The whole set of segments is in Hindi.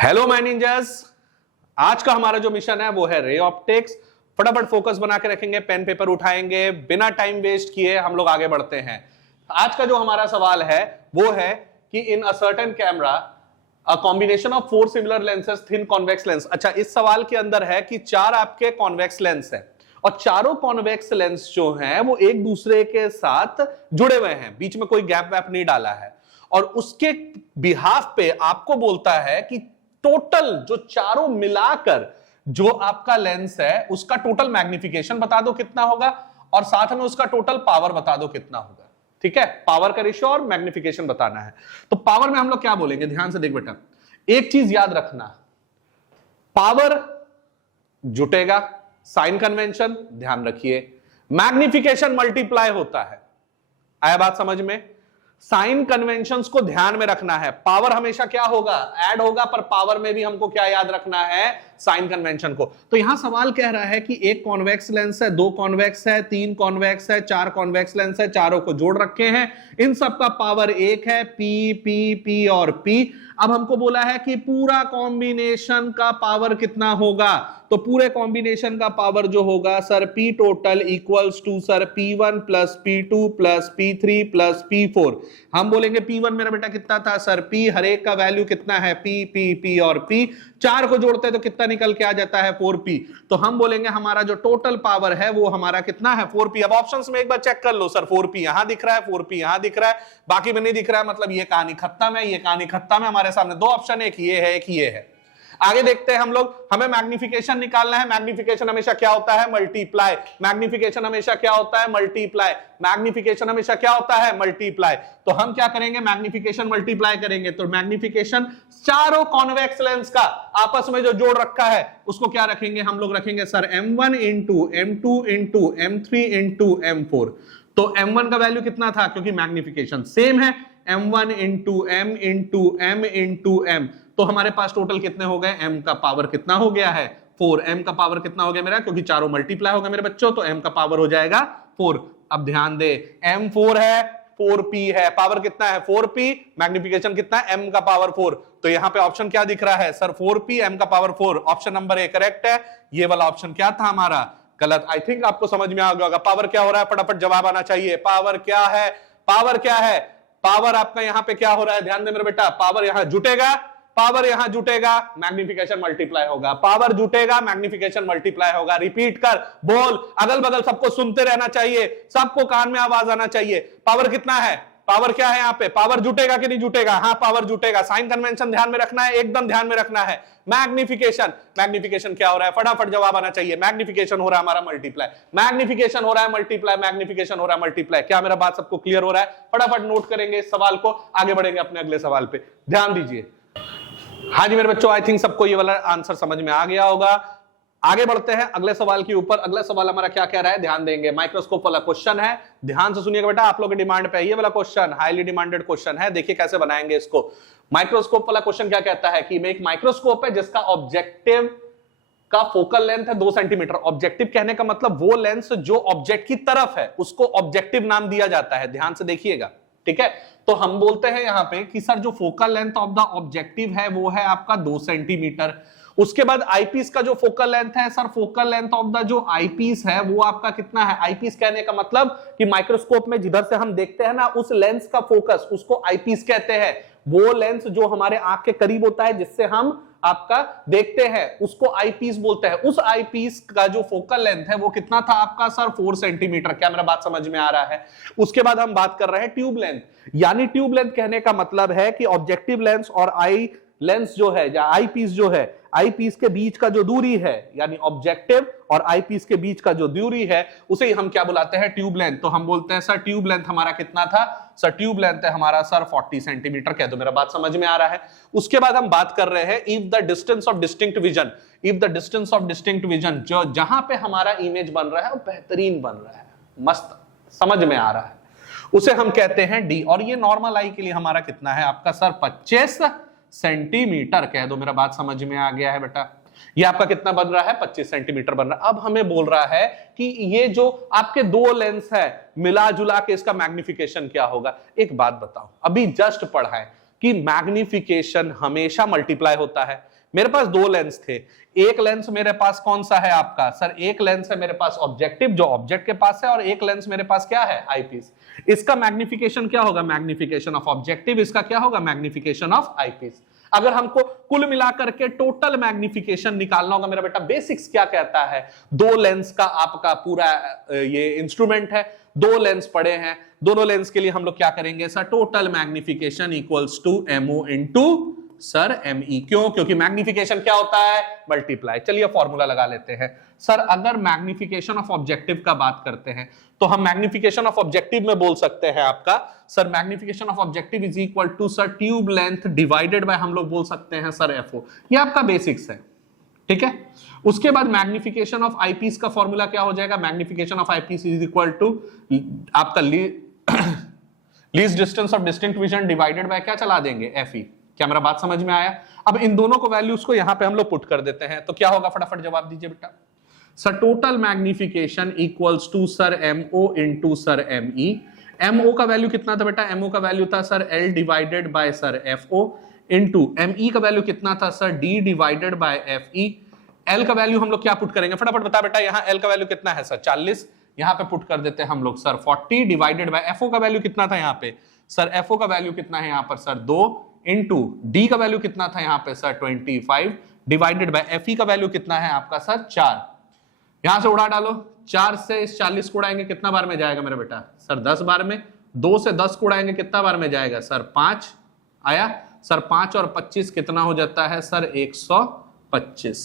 Hello my ninjas. आज का हमारा जो मिशन है वो है रे ऑप्टिक्स। फटाफट फोकस बना के रखेंगे, पेन पेपर उठाएंगे, बिना टाइम वेस्ट किए हम लोग आगे बढ़ते हैं। आज का जो हमारा सवाल है वो है कि in a certain camera a combination of 4 similar lenses thin convex lens. अच्छा, इस सवाल के अंदर है कि 4 आपके कॉन्वेक्स लेंस है और चारों कॉन्वेक्स लेंस जो हैं वो एक दूसरे के साथ जुड़े हुए हैं, बीच में कोई गैप वैप नहीं डाला है। और उसके बिहाफ पे आपको बोलता है कि टोटल जो चारों मिलाकर जो आपका लेंस है उसका टोटल मैग्निफिकेशन बता दो कितना होगा और साथ में उसका टोटल पावर बता दो कितना होगा। ठीक है, पावर का रेशियो और मैग्निफिकेशन बताना है। तो पावर में हम लोग क्या बोलेंगे, ध्यान से देख बेटा, एक चीज याद रखना, पावर जुटेगा, साइन कन्वेंशन ध्यान रखिए, मैग्निफिकेशन मल्टीप्लाई होता है। आया बात समझ में? साइन कन्वेंशंस को ध्यान में रखना है। पावर हमेशा क्या होगा, ऐड होगा, पर पावर में भी हमको क्या याद रखना है, साइन कन्वेंशन को। तो यहां सवाल कह रहा है कि एक कॉन्वेक्स लेंस है, 2 कॉन्वेक्स है, 3 कॉन्वेक्स है, 4 कॉन्वेक्स लेंस है, चारों को जोड़ रखे हैं, इन सब का पावर 1 है, पी पी पी और पी। अब हमको बोला है कि पूरा कॉम्बिनेशन का पावर कितना होगा, तो पूरे कॉम्बिनेशन का पावर जो होगा sir P total equals to sir P1 plus P2 plus P3 plus P4। हम बोलेंगे P1 मेरा बेटा कितना था सर, P हर एक का वैल्यू कितना है, P P P और P, 4 को जोड़ते हैं तो कितना निकल के आ जाता है 4P। तो हम बोलेंगे हमारा जो टोटल पावर है वो हमारा कितना है 4P। अब ऑप्शंस में एक बार चेक कर लो, सर 4P यहां दिख रहा है, 4P यहां दिख रहा है, बाकी में नहीं दिख रहा है, मतलब ये कहानी खत्म है, ये कहानी खत्म है। हमारे सामने 2 ऑप्शन, एक ये है, एक ये है। आगे देखते हैं हम लोग, हमें मैग्निफिकेशन निकालना है। मैग्निफिकेशन हमेशा क्या होता है, मल्टीप्लाई। मैग्निफिकेशन हमेशा क्या होता है, मल्टीप्लाई। मैग्निफिकेशन हमेशा क्या होता है, मल्टीप्लाई। तो हम क्या करेंगे, मैग्निफिकेशन मल्टीप्लाई करेंगे। तो मैग्निफिकेशन चारों कॉन्वेक्स लेंस का आपस में जो जोड़ रखा है उसको क्या रखेंगे, हम लोग रखेंगे sir M1 into M2 into M3 into M4। तो M1 का वैल्यू कितना था, क्योंकि मैग्निफिकेशन सेम है, M1 into M into M into M। तो हमारे पास टोटल कितने हो गए, M का पावर कितना हो गया है 4। M का पावर कितना हो गया मेरा, क्योंकि चारों मल्टीप्लाई हो गए मेरे बच्चों, तो M का पावर हो जाएगा 4। अब ध्यान दे, M 4 है, 4P है, पावर कितना है 4P, मैग्निफिकेशन कितना है M का पावर 4। तो यहां पे ऑप्शन क्या दिख रहा है सर 4P M का power 4। Option number A correct है। ये वाला ऑप्शन क्या था हमारा, गलत। आई थिंक आपको समझ में आ गया होगा। पावर क्या हो रहा है, फटाफट जवाब आना चाहिए। पावर क्या है, पावर क्या है, पावर आपका यहां पे क्या हो रहा है, ध्यान दे मेरे बेटा, पावर यहां जुटेगा, पावर यहां जुटेगा, मैग्निफिकेशन मल्टीप्लाई होगा, पावर जुटेगा, मैग्निफिकेशन मल्टीप्लाई होगा। रिपीट कर, बोल, अगल बगल सबको सुनते रहना चाहिए, सबको कान में आवाज आना चाहिए। पावर कितना है, पावर क्या है यहां पे, पावर जुटेगा कि नहीं जुटेगा, हाँ पावर जुटेगा। साइन कन्वेंशन ध्यान में रखना है, एकदम ध्यान में रखना है। मैग्निफिकेशन, मैग्निफिकेशन क्या हो रहा है, फटाफट जवाब आना चाहिए। मैग्निफिकेशन हो रहा है हमारा मल्टीप्लाई, मैग्निफिकेशन हो रहा है मल्टीप्लाई, मैग्निफिकेशन हो रहा है मल्टीप्लाई। क्या मेरा बात सबको क्लियर हो रहा है? फटाफट नोट करेंगे इस सवाल को, आगे बढ़ेंगे अपने अगले सवाल पे, ध्यान दीजिए। हाँ जी मेरे बच्चों, आई थिंक सबको ये वाला आंसर समझ में आ गया होगा। आगे बढ़ते हैं अगले सवाल के ऊपर। अगला सवाल हमारा क्या कह रहा है, ध्यान देंगे। माइक्रोस्कोप वाला क्वेश्चन है, ध्यान से सुनिएगा बेटा, आप लोगों की डिमांड पे ये वाला क्वेश्चन हाईली डिमांडेड क्वेश्चन है। देखिए कैसे बनाएंगे इसको। माइक्रोस्कोप वाला क्वेश्चन क्या कहता है कि एक माइक्रोस्कोप है जिसका ऑब्जेक्टिव का फोकल लेंथ है 2 सेंटीमीटर। ऑब्जेक्टिव कहने का मतलब वो लेंस जो ऑब्जेक्ट की तरफ है उसको ऑब्जेक्टिव नाम दिया जाता है। ध्यान से देखिएगा, ठीक है। तो हम बोलते हैं यहां पे कि सर जो focal length of the objective है वो है आपका 2 सेंटीमीटर। उसके बाद आईपीस का जो फोकल लेंथ है sir, focal length of the जो आईपीस है वो आपका कितना है। आईपीस कहने का मतलब कि माइक्रोस्कोप में जिधर से हम देखते हैं ना उस लेंस का फोकस, उसको आईपीस कहते हैं। वो लेंस जो हमारे आंख के करीब होता है जिससे हम आपका देखते हैं उसको आईपीस बोलते हैं। उस आईपीस का जो फोकल लेंथ है वो कितना था आपका सर 4 सेंटीमीटर। क्या मेरा बात समझ में आ रहा है? उसके बाद हम बात कर रहे हैं ट्यूब लेंथ, यानी ट्यूब लेंथ कहने का मतलब है कि ऑब्जेक्टिव लेंस और आई लेंस जो है या आई पीस जो है, आई पीस के बीच का जो दूरी है, यानी ऑब्जेक्टिव और आई पीस के बीच का जो दूरी है उसे ही हम क्या बुलाते हैं, ट्यूब लेंथ। तो हम बोलते हैं सर ट्यूब लेंथ हमारा कितना था सर, ट्यूब लेंथ है हमारा सर 40 सेंटीमीटर। कह दो मेरा बात समझ में आ रहा है। उसके बाद हम बात कर रहे हैं if the distance of distinct vision, if the distance of distinct vision, जो जहां पे हमारा इमेज बन रहा है वो बेहतरीन बन रहा है, मस्त समझ में आ रहा है, उसे हम कहते हैं डी। और ये नॉर्मल आई के लिए हमारा कितना है आपका सर 25 सेंटीमीटर। कह दो मेरा बात समझ में आ गया है बेटा। ये आपका कितना बन रहा है 25 सेंटीमीटर बन रहा है। अब हमें बोल रहा है कि ये जो आपके 2 लेंस है मिला जुला के इसका मैग्निफिकेशन क्या होगा। एक बात बताओ, अभी जस्ट पढ़ा है कि मैग्निफिकेशन हमेशा मल्टीप्लाई होता है। मेरे पास दो लेंस थे, एक लेंस मेरे पास कौन सा है आपका सर, एक लेंस है मेरे पास ऑब्जेक्टिव जो ऑब्जेक्ट के पास है, और एक लेंस मेरे पास क्या है आईपीस। इसका मैग्निफिकेशन क्या होगा, मैग्निफिकेशन ऑफ ऑब्जेक्टिव, इसका क्या होगा मैग्निफिकेशन ऑफ आईपीस। अगर हमको कुल मिलाकर के टोटल मैग्निफिकेशन निकालना होगा मेरा बेटा, बेसिक्स क्या कहता है, दो लेंस का आपका पूरा ये इंस्ट्रूमेंट है, दो लेंस पड़े हैं, दोनों लेंस के लिए हम लोग क्या करेंगे sir, total magnification equals to MO into sir ME. क्यों, क्योंकि मैग्निफिकेशन क्या होता है मल्टीप्लाई। चलिए फॉर्मूला लगा लेते हैं सर। अगर मैग्निफिकेशन ऑफ ऑब्जेक्टिव का बात करते हैं तो हम मैग्निफिकेशन ऑफ ऑब्जेक्टिव में बोल सकते हैं आपका sir, magnification of objective is equal to sir tube length divided by हम लोग बोल सकते हैं सर एफओ। ये आपका बेसिक्स है, ठीक है। उसके बाद मैग्निफिकेशन ऑफ आईपीस का फॉर्मूला क्या हो जाएगा, magnification of eyepiece is equal to आपका least distance of distinct vision divided by क्या चला देंगे एफई। क्या मेरा बात समझ में आया। अब इन दोनों को वैल्यूज को यहां पे हम लोग पुट कर देते हैं तो क्या होगा, फटाफट जवाब दीजिए बेटा। Sir total magnification equals to sir MO into sir ME. MO का वैल्यू कितना था बेटा, एमओ का वैल्यू था sir L divided by sir FO into ME का वैल्यू कितना था sir D divided by FE. L का वैल्यू हम लोग क्या पुट करेंगे, फटाफट बता बेटा। यहां एल का वैल्यू कितना है सर 40, यहां पे पुट कर देते हैं हम लोग सर 40 डिवाइडेड बाय एफओ का वैल्यू कितना था यहां पे सर, एफओ का वैल्यू कितना है यहां पर सर 2 इनटू डी का वैल्यू कितना था यहां पे सर 25 डिवाइडेड बाय एफई का वैल्यू कितना है आपका सर 4। यहां से उड़ा डालो, 4 से इस 40 को उड़ाएंगे कितना बार में जाएगा मेरा बेटा सर 10 बार में। 2 से 10 को उड़ाएंगे कितना बार में जाएगा सर 5 आया सर, 5 और 25 कितना हो जाता है सर 125।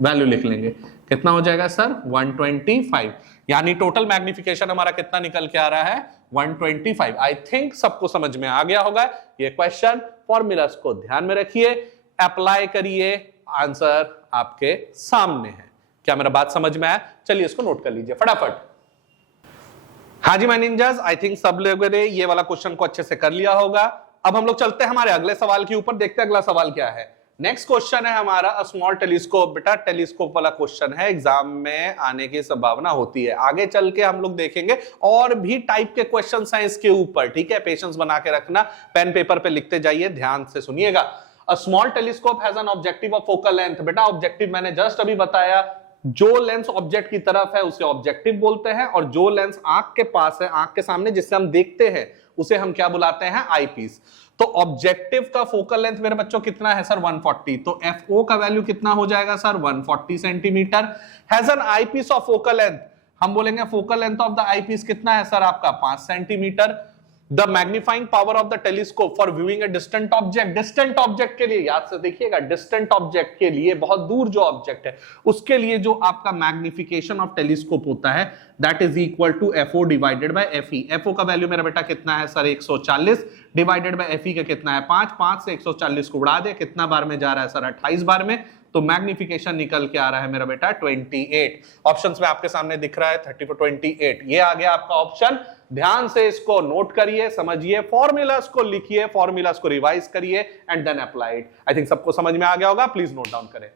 वैल्यू लिख लेंगे कितना हो जाएगा सर 125। यानी टोटल मैग्निफिकेशन हमारा कितना निकल के आ रहा है 125। आई थिंक सबको समझ में आ गया होगा ये क्वेश्चन। फॉर्मूलास को ध्यान में रखिए, अप्लाई करिए, आंसर आपके सामने है। क्या मेरा बात समझ में आया, चलिए इसको नोट कर लीजिए फटाफट। हाँ जी माय निंजास, आई थिंक सब लोगों ने ये वाला क्वेश्चन को अच्छे से कर लिया होगा। अब हम लोग चलते हैं हमारे अगले सवाल के ऊपर, देखते हैं अगला सवाल क्या है। नेक्स्ट क्वेश्चन है हमारा अ स्मॉल टेलीस्कोप। बेटा टेलीस्कोप वाला क्वेश्चन है, एग्जाम में आने की संभावना होती है। आगे चल के हम लोग देखेंगे और भी टाइप के क्वेश्चंस हैं इसके ऊपर, ठीक है। पेशेंस बना के रखना, पेन पेपर पे लिखते जाइए, ध्यान से सुनिएगा। A small telescope has an objective of focal length. बेटा ऑब्जेक्टिव मैंने जस्ट अभी बताया, जो लेंस ऑब्जेक्ट की तरफ है उसे ऑब्जेक्टिव बोलते हैं, और जो लेंस आंख के पास है, आंख के सामने जिससे हम देखते हैं, उसे हम क्या बुलाते हैं आईपीस। तो ऑब्जेक्टिव का फोकल लेंथ मेरे बच्चों कितना है सर 140, तो एफओ का वैल्यू कितना हो जाएगा sir 140 centimetre. Has an eyepiece of focal length, हम बोलेंगे focal length of the eyepiece कितना है सर आपका 5 centimetre. The magnifying power of the telescope for viewing a distant object, distant object के लिए याद से देखिएगा, डिस्टेंट ऑब्जेक्ट के लिए, बहुत दूर जो ऑब्जेक्ट है उसके लिए जो आपका मैग्निफिकेशन ऑफ टेलीस्कोप होता है that is equal to FO divided by FE. FO का वैल्यू मेरा बेटा कितना है सर 140 डिवाइडेड बाय एफई का कितना है 5। 5 से 140 को उड़ा दे, कितना बार में जा रहा है सर 28 बार में, तो मैग्निफिकेशन निकल के आ रहा है मेरा बेटा 28। ऑप्शंस में आपके सामने दिख रहा है 30 for 28, ये आ गया आपका ऑप्शन। ध्यान से इसको नोट करिए, समझिए, फॉर्मूलास को लिखिए, फॉर्मूलास को रिवाइज करिए and then apply it. I think सबको समझ में आ गया होगा, प्लीज नोट डाउन करें।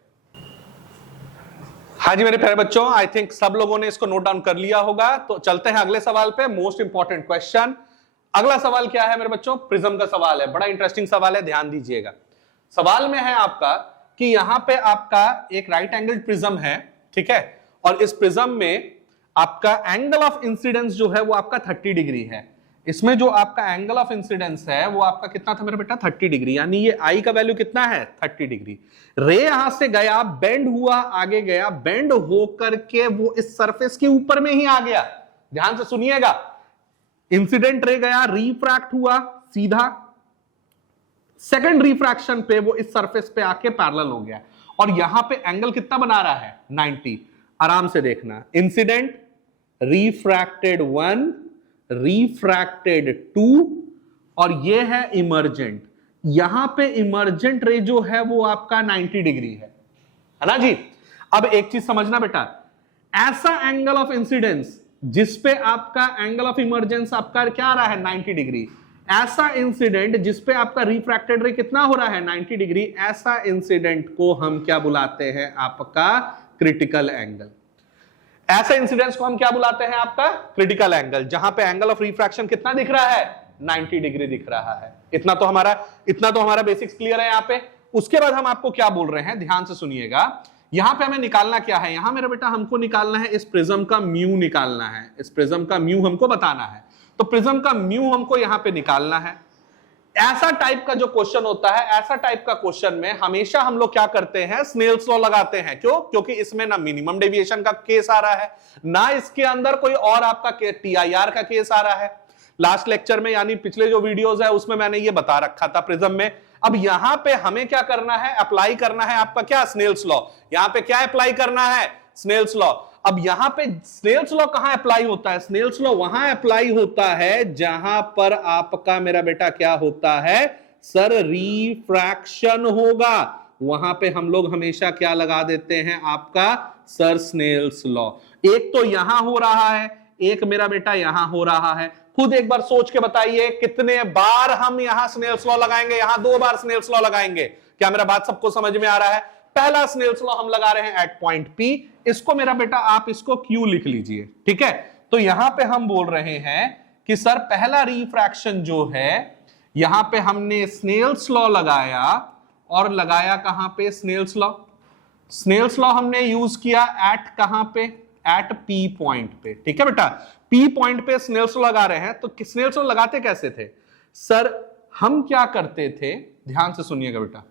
हाँ जी मेरे प्यारे बच्चों, आई थिंक सब लोगों ने इसको नोट डाउन कर लिया होगा। तो चलते हैं अगले सवाल पे, मोस्ट इंपॉर्टेंट क्वेश्चन। अगला सवाल क्या है मेरे बच्चों, प्रिज्म का सवाल है। बड़ा इंटरेस्टिंग सवाल है, ध्यान दीजिएगा। सवाल में है आपका कि यहां पे आपका एक राइट एंगल प्रिज्म है, ठीक है, और इस प्रिज्म में आपका एंगल ऑफ इंसिडेंस जो है वो आपका 30 डिग्री है। इसमें जो आपका एंगल ऑफ इंसिडेंस है वो आपका कितना था मेरा बेटा 30 डिग्री, यानी ये आई का वैल्यू कितना है 30 डिग्री। रे यहां से गया, बेंड हुआ, आगे गया, बेंड होकर के वो इस सरफेस के ऊपर में ही आ गया। ध्यान से सुनिएगा, इंसिडेंट रे गया, रिफ्रैक्ट हुआ सीधा, सेकंड रिफ्रैक्शन पे वो इस सरफेस पे आके पैरेलल हो गया, और यहां पे एंगल कितना बना रहा है 90। आराम से देखना, इंसिडेंट, रिफ्रैक्टेड 1, रिफ्रैक्टेड 2, और ये है इमर्जेंट। यहां पे इमर्जेंट रे जो है वो आपका 90 डिग्री है ना जी। अब एक चीज समझना बेटा, ऐसा एंगल ऑफ इंसिडेंस जिसपे आपका एंगल ऑफ इमर्जेंस आपका क्या आ रहा है 90 डिग्री, ऐसा इंसिडेंट जिसपे आपका रिफ्रैक्टेड रे कितना हो रहा है 90 डिग्री, ऐसा इंसिडेंट को हम क्या बुलाते हैं आपका क्रिटिकल एंगल। ऐसे इंसिडेंट्स को हम क्या बुलाते हैं आपका क्रिटिकल एंगल, जहां पे एंगल ऑफ रिफ्रैक्शन कितना दिख रहा है 90 डिग्री दिख रहा है। इतना तो हमारा बेसिक्स क्लियर है यहाँ पे। उसके बाद हम आपको क्या बोल रहे हैं, ध्यान से सुनिएगा। यहां पे हमें निकालना क्या है, यहां मेरा बेटा हमको निकालना है इस प्रिज्म का म्यू निकालना है, इस प्रिज्म का म्यू हमको बताना है। तो प्रिज्म का म्यू हमको यहां पे निकालना है। ऐसा टाइप का जो क्वेश्चन होता है, ऐसा टाइप का क्वेश्चन में हमेशा हम लोग क्या करते हैं, स्नेल्स लॉ लगाते हैं। क्यों? क्योंकि इसमें ना मिनिमम डेविएशन का केस आ रहा है, ना इसके अंदर कोई और आपका TIR का केस आ रहा है। लास्ट लेक्चर में यानी पिछले जो वीडियोस है उसमें मैंने ये बता रखा था प्रिज्म में। अब यहां पे हमें क्या करना है, अप्लाई करना है आपका क्या, स्नेल्स लॉ। यहां पे क्या अप्लाई करना है, स्नेल्स लॉ। अब यहां पे स्नेल्स लॉ कहां अप्लाई होता है, स्नेल्स लॉ वहां अप्लाई होता है जहां पर आपका मेरा बेटा क्या होता है सर, रिफ्रैक्शन होगा। वहां पे हम लोग हमेशा क्या लगा देते हैं आपका सर, स्नेल्स लॉ। एक तो यहां हो रहा है, एक मेरा बेटा यहां हो रहा है। खुद एक बार सोच के बताइए कितने बार हम यहां स्नेल्स लॉ लगाएंगे, यहां 2 बार स्नेल्स लॉ लगाएंगे। क्या मेरा बात सबको समझ में आ रहा है? पहला स्नेल्स लॉ हम लगा रहे हैं एट पॉइंट P, इसको मेरा बेटा आप इसको Q लिख लीजिए, ठीक है। तो यहां पे हम बोल रहे हैं कि सर पहला रिफ्रैक्शन जो है, यहां पे हमने स्नेल्स लॉ लगाया, और लगाया कहां पे, स्नेल्स लॉ। स्नेल्स लॉ हमने यूज किया एट कहां पे, एट P पॉइंट पे, ठीक है बेटा। P पॉइंट पे स्नेल्स लॉ लगा रहे हैं। तो स्नेल्स लॉ लगाते कैसे थे सर, हम क्या करते थे, ध्यान से सुनिएगा बेटा।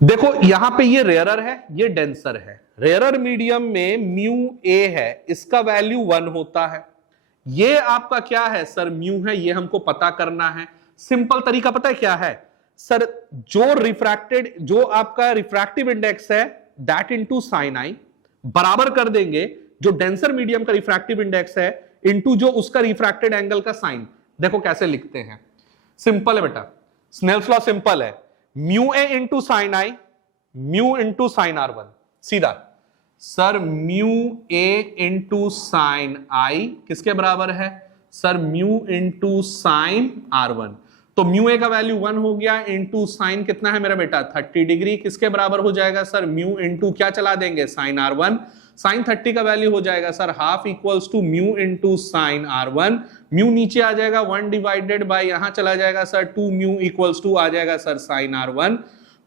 देखो यहां पे ये रेयरर है, ये डेंसर है। रेयरर मीडियम में म्यू ए है, इसका वैल्यू 1 होता है। ये आपका क्या है सर, म्यू है, ये हमको पता करना है। सिंपल तरीका पता है क्या है सर, जो आपका रिफ्रैक्टिव इंडेक्स है दैट इनटू साइन आई बराबर कर देंगे जो डेंसर मीडियम का रिफ्रैक्टिव इंडेक्स है इनटू जो उसका रिफ्रैक्टेड एंगल का साइन। देखो कैसे लिखते हैं, सिंपल है बेटा, स्नेल्स लॉ सिंपल है, mu A into sign I, mu into sine R1, सीधा। Sir mu A into sign आई किसके बराबर है sir, mu into sine R1। तो म्यू ए का वैल्यू 1 हो गया, इंटू साइन कितना है मेरा बेटा 30 डिग्री, किसके बराबर हो जाएगा सर, म्यू इंटू क्या चला देंगे साइन R1। साइन 30 का वैल्यू हो जाएगा sir half equals to mu into sine R1। Mu नीचे आ जाएगा 1 डिवाइडेड बाय यहां चला जाएगा सर 2 म्यू इक्वल्स टू आ जाएगा सर साइन R1।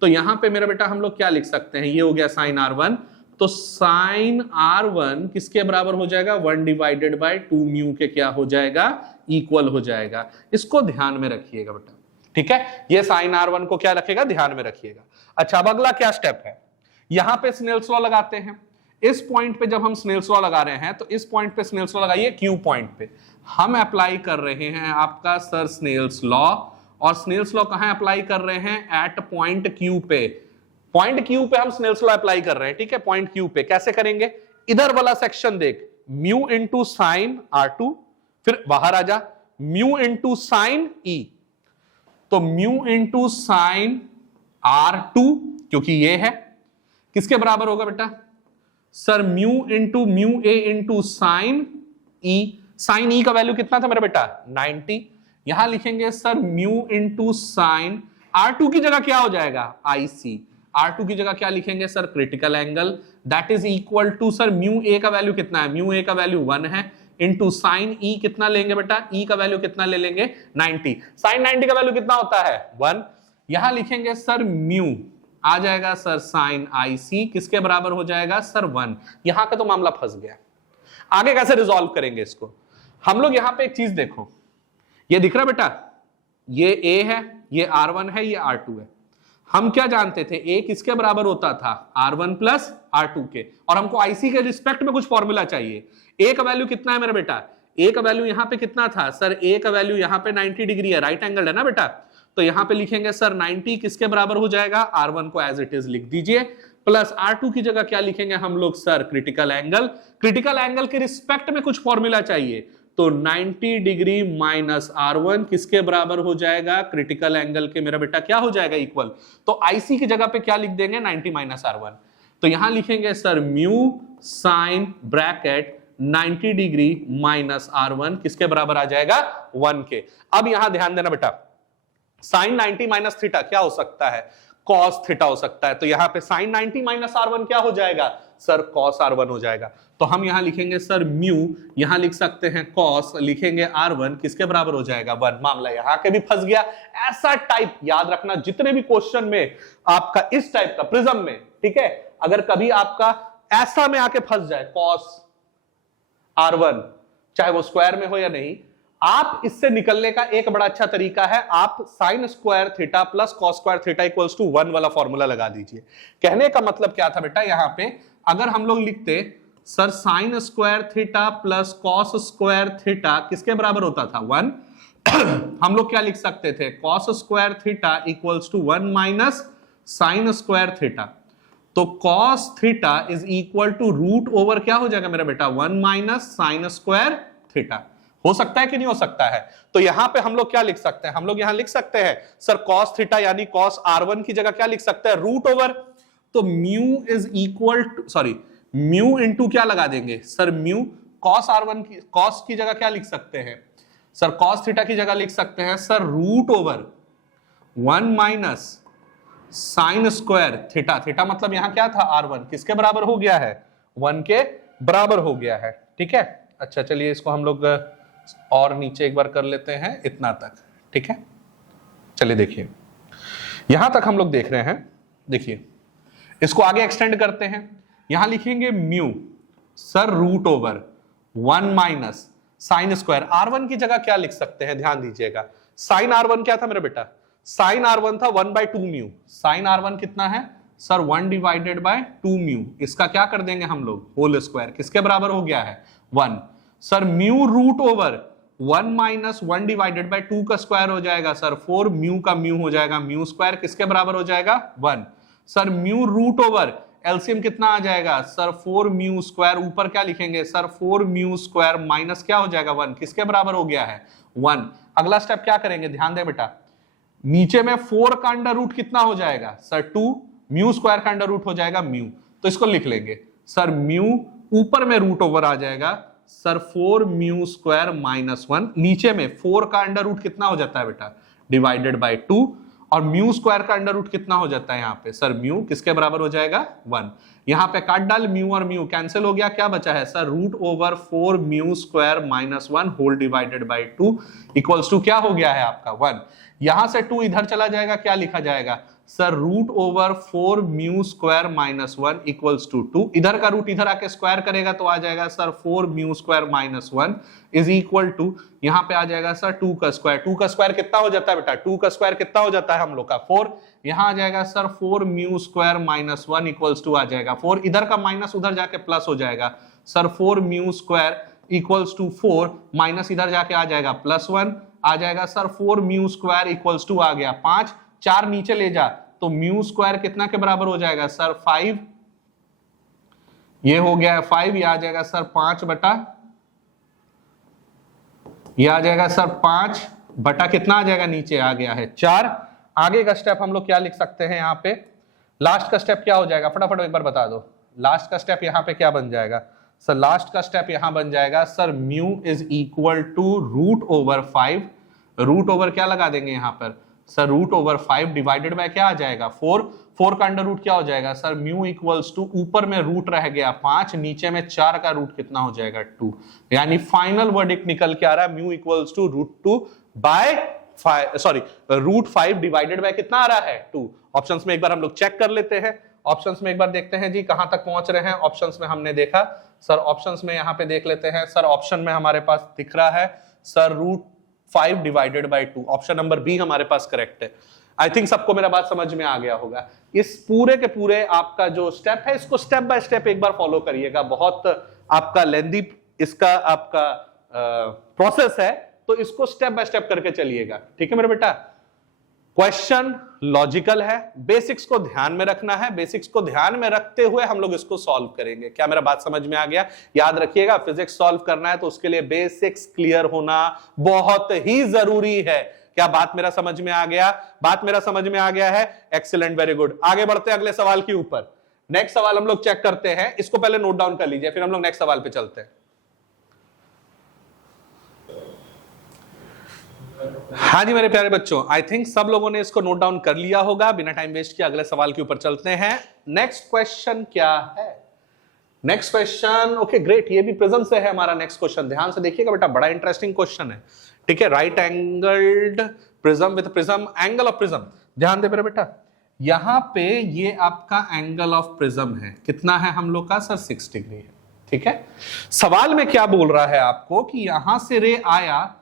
तो यहां पे मेरा बेटा हम लोग क्या लिख सकते हैं, ये हो गया साइन R1। तो साइन R1 किसके बराबर हो जाएगा, 1 डिवाइडेड बाय 2 म्यू के क्या हो जाएगा, इक्वल हो जाएगा। इसको ध्यान में रखिएगा बेटा, ठीक है। ये साइन R1 को क्या रखेगा, ध्यान में रखिएगा। अच्छा अब अगला क्या स्टेप है, यहां पे स्नेल्स लॉ लगाते हैं। इस पॉइंट पे जब हम स्नेल्स लॉ लगा रहे हैं, तो इस पॉइंट पे स्नेल्स लॉ लगाइए, Q पॉइंट पे हम अप्लाई कर रहे हैं आपका सर स्नेल्स लॉ। और स्नेल्स लॉ कहां अप्लाई कर रहे हैं, एट पॉइंट Q पे। पॉइंट Q पे हम स्नेल्स लॉ अप्लाई कर रहे हैं, ठीक है। पॉइंट Q पे कैसे करेंगे, इधर वाला सेक्शन देख, म्यू इंटू साइन R2, फिर बाहर आ जा, म्यू इंटू साइन E। तो म्यू इंटू साइन R2 क्योंकि ये है, किसके बराबर होगा बेटा sir, mu into mu A into sine E। Sine E का वैल्यू कितना था मेरा बेटा 90। यहां लिखेंगे sir mu into sine R2 की जगह क्या हो जाएगा IC। R2 की जगह क्या लिखेंगे sir, critical angle, that is equal to sir mu A का वैल्यू कितना है, म्यू ए का वैल्यू 1 है, इंटू साइन E कितना लेंगे बेटा, E का वैल्यू कितना ले लेंगे 90। साइन 90 का वैल्यू कितना होता है 1। यहां लिखेंगे सर म्यू आ जाएगा सर साइन IC किसके बराबर हो जाएगा सर 1। यहां का तो मामला फंस गया। आगे कैसे रिजॉल्व करेंगे इसको, हम लोग यहां पे एक चीज देखो, ये दिख रहा बेटा, ये A है, ये R1 है, ये R2 है। हम क्या जानते थे, A किसके बराबर होता था R1 प्लस R2 के, और हमको IC के रिस्पेक्ट में कुछ फॉर्मूला चाहिए। A का वैल्यू कितना है मेरा बेटा, A का वैल्यू यहां पे कितना था सर, A का वैल्यू यहां पे 90 डिग्री है, राइट एंगल है ना बेटा। तो यहां पे लिखेंगे सर 90 किसके बराबर हो जाएगा, R1 को एज इट इज लिख दीजिए, प्लस R2 की जगह क्या लिखेंगे हम लोग sir, critical angle. Critical angle के रिस्पेक्ट में कुछ फॉर्मूला चाहिए, तो 90 डिग्री माइनस R1 किसके बराबर हो जाएगा, क्रिटिकल एंगल के मेरा बेटा क्या हो जाएगा इक्वल। तो IC की जगह पे क्या लिख देंगे 90 माइनस R1। तो यहां लिखेंगे sir mu sign bracket 90 degree minus R1 किसके बराबर आ जाएगा 1 के। अब यहां ध्यान देना बेटा, साइन 90 माइनस थीटा क्या हो सकता है, cos थीटा हो सकता है। तो यहां पे sin 90 माइनस R1 क्या हो जाएगा सर, cos R1 हो जाएगा। तो हम यहां लिखेंगे सर म्यू, यहां लिख सकते हैं cos, लिखेंगे R1 किसके बराबर हो जाएगा 1। मामला यहां के भी फंस गया। ऐसा टाइप याद रखना, जितने भी क्वेश्चन में आपका इस टाइप का प्रिज्म में, ठीक है, अगर कभी आपका ऐसा में आके फंस जाए cos R1, चाहे वो स्क्वायर में हो या नहीं, आप इससे निकलने का एक बड़ा अच्छा तरीका है, आप sine square theta plus cos square theta equals to 1 वाला फॉर्मूला लगा दीजिए। कहने का मतलब क्या था बेटा, यहां पे अगर हम लोग लिखते sir sign square theta plus cos square theta किसके बराबर होता था 1, हम लोग क्या लिख सकते थे cos square theta equals to 1 minus sine square theta. तो cos theta is equal to root over क्या हो जाएगा मेरा बेटा 1 माइनस साइन स्क्वायर थीटा। हो सकता है कि नहीं हो सकता है। तो यहां पे हम लोग क्या लिख सकते हैं, हम लोग यहां लिख सकते हैं सर कॉस थीटा यानी कॉस R1 की जगह क्या लिख सकते हैं रूट ओवर। तो mu is equal to, sorry mu into क्या लगा देंगे सर म्यू, कॉस R1 की, कॉस की जगह क्या लिख सकते हैं सर, कॉस थीटा की जगह लिख सकते हैं sir root over 1 minus sine square theta. Theta मतलब यहां क्या था R1 किसके बराबर हो गया है 1 के बराबर हो गया है। ठीक है, अच्छा चलिए इसको हम लोग और नीचे एक बार कर लेते हैं इतना तक। ठीक है, चलिए देखिए यहां तक हम लोग देख रहे हैं। देखिए इसको आगे एक्सटेंड करते हैं, यहां लिखेंगे mu sir root over 1 minus sine square. R1 की जगह क्या लिख सकते हैं ध्यान दीजिएगा, साइन R1 क्या था मेरा बेटा, साइन R1 था 1/2 म्यू। साइन R1 कितना है सर 1 डिवाइडेड बाय 2 म्यू। इसका क्या कर देंगे हम लोग होल स्क्वायर, किसके बराबर हो गया है 1। Sir mu root over 1 minus 1 divided by 2 का स्क्वायर हो जाएगा सर 4 म्यू का म्यू हो जाएगा, म्यू स्क्वायर किसके बराबर हो जाएगा 1। Sir mu root over LCM कितना आ जाएगा सर 4 म्यू स्क्वायर, ऊपर क्या लिखेंगे सर 4 म्यू स्क्वायर माइनस क्या हो जाएगा 1, किसके बराबर हो गया है 1। अगला स्टेप क्या करेंगे ध्यान दे बेटा, नीचे में 4 का अंडर रूट कितना हो जाएगा सर 2, म्यू स्क्वायर का अंडर रूट हो जाएगा म्यू। तो इसको लिख लेंगे सर म्यू, ऊपर में रूट ओवर आ जाएगा सर 4 म्यू स्क्वायर माइनस 1, नीचे में 4 का अंडर रूट कितना हो जाता है बेटा डिवाइडेड बाय 2, और म्यू स्क्वायर का अंडर रूट कितना हो जाता है यहाँ पे सर म्यू किसके बराबर हो जाएगा 1। यहाँ पे काट डाल, म्यू और म्यू कैंसिल हो गया, क्या बचा है sir root over 4 mu square minus 1 whole divided by 2 equals to क्या हो गया है आपका 1। यहां से 2 इधर चला जाएगा, क्या लिखा जाएगा sir root over 4 mu square minus 1 equals to 2, इधर का रूट इधर आके स्क्वायर करेगा तो आ जाएगा sir 4 mu square minus 1 is equal to, यहां पे आ जाएगा सर 2 का स्क्वायर। 2 का स्क्वायर कितना हो जाता है बेटा, 2 का स्क्वायर कितना हो जाता है हम लोग का 4, यहां आ जाएगा sir 4 mu square minus 1 equals to आ जाएगा 4, इधर का माइनस उधर जाके प्लस हो जाएगा sir 4 mu square equals to 4 minus इधर जाके आ जाएगा प्लस 1 आ जाएगा sir 4 mu square equals to आ गया 5, 4 नीचे ले जा तो म्यू स्क्वायर कितना के बराबर हो जाएगा सर 5, ये हो गया 5, ये आ जाएगा सर 5 बटा, ये आ जाएगा सर 5 बटा कितना आ जाएगा नीचे आ गया है 4। आगे का स्टेप हम लोग क्या लिख सकते हैं, यहाँ पे लास्ट का स्टेप क्या हो जाएगा फटाफट एक बार बता दो, लास्ट का स्टेप यहाँ पे क्या बन जाएगा सर, लास्ट का स्टेप यहां बन जाएगा sir mu is equal to root over 5, root over क्या लगा देंगे यहां पर sir root over 5 divided by क्या आ जाएगा 4, 4 का अंडर रूट क्या हो जाएगा सर म्यू इक्वल्स टू, ऊपर में रूट रह गया 5, नीचे में 4 का रूट कितना हो जाएगा 2, यानी फाइनल वर्डिक्ट निकल के आ रहा है mu equals to root 2 by 5, sorry root 5 divided by कितना आ रहा है 2। ऑप्शंस में एक बार हम लोग चेक कर लेते हैं, ऑप्शंस में एक बार देखते हैं जी कहां तक पहुंच रहे हैं। ऑप्शंस में हमने देखा सर, ऑप्शंस में यहां पे देख लेते हैं सर, ऑप्शन में हमारे पास दिख रहा है sir root 5 divided by 2, option number B हमारे पास करेक्ट है। आई थिंक सबको मेरा बात समझ में आ गया होगा। इस पूरे के पूरे आपका जो स्टेप है इसको स्टेप बाय स्टेप एक बार फॉलो करिएगा, बहुत आपका लेंदी इसका आपका प्रोसेस है, तो इसको स्टेप बाय स्टेप करके चलिएगा। ठीक है मेरे बेटा, क्वेश्चन लॉजिकल है, बेसिक्स को ध्यान में रखना है, बेसिक्स को ध्यान में रखते हुए हम लोग इसको सॉल्व करेंगे। क्या मेरा बात समझ में आ गया? याद रखिएगा फिजिक्स सॉल्व करना है तो उसके लिए बेसिक्स क्लियर होना बहुत ही जरूरी है। क्या बात मेरा समझ में आ गया? बात मेरा समझ में आ गया है, एक्सीलेंट, वेरी गुड। आगे बढ़ते हैं अगले सवाल के ऊपर। नेक्स्ट सवाल हम लोग चेक करते हैं, इसको पहले नोट डाउन कर लीजिए, फिर हम लोग नेक्स्ट सवाल पे चलते हैं। हाँ जी मेरे प्यारे बच्चों, आई थिंक सब लोगों ने इसको नोट डाउन कर लिया होगा। बिना टाइम वेस्ट किए अगले सवाल के ऊपर चलते हैं। नेक्स्ट क्वेश्चन क्या है? नेक्स्ट क्वेश्चन, ओके ग्रेट, ये भी प्रिज्म से है हमारा नेक्स्ट क्वेश्चन। ध्यान से देखिएगा बेटा, बड़ा इंटरेस्टिंग क्वेश्चन है। ठीक है, right angled prism with prism, angle of prism. ध्यान दे मेरे बेटा, यहां पे ये आपका एंगल ऑफ प्रिज्म है, कितना है हम लोग का सर? 6 डिग्री है। ठीक है, सवाल में क्या बोल रहा है आपको कि यहां से रे आया,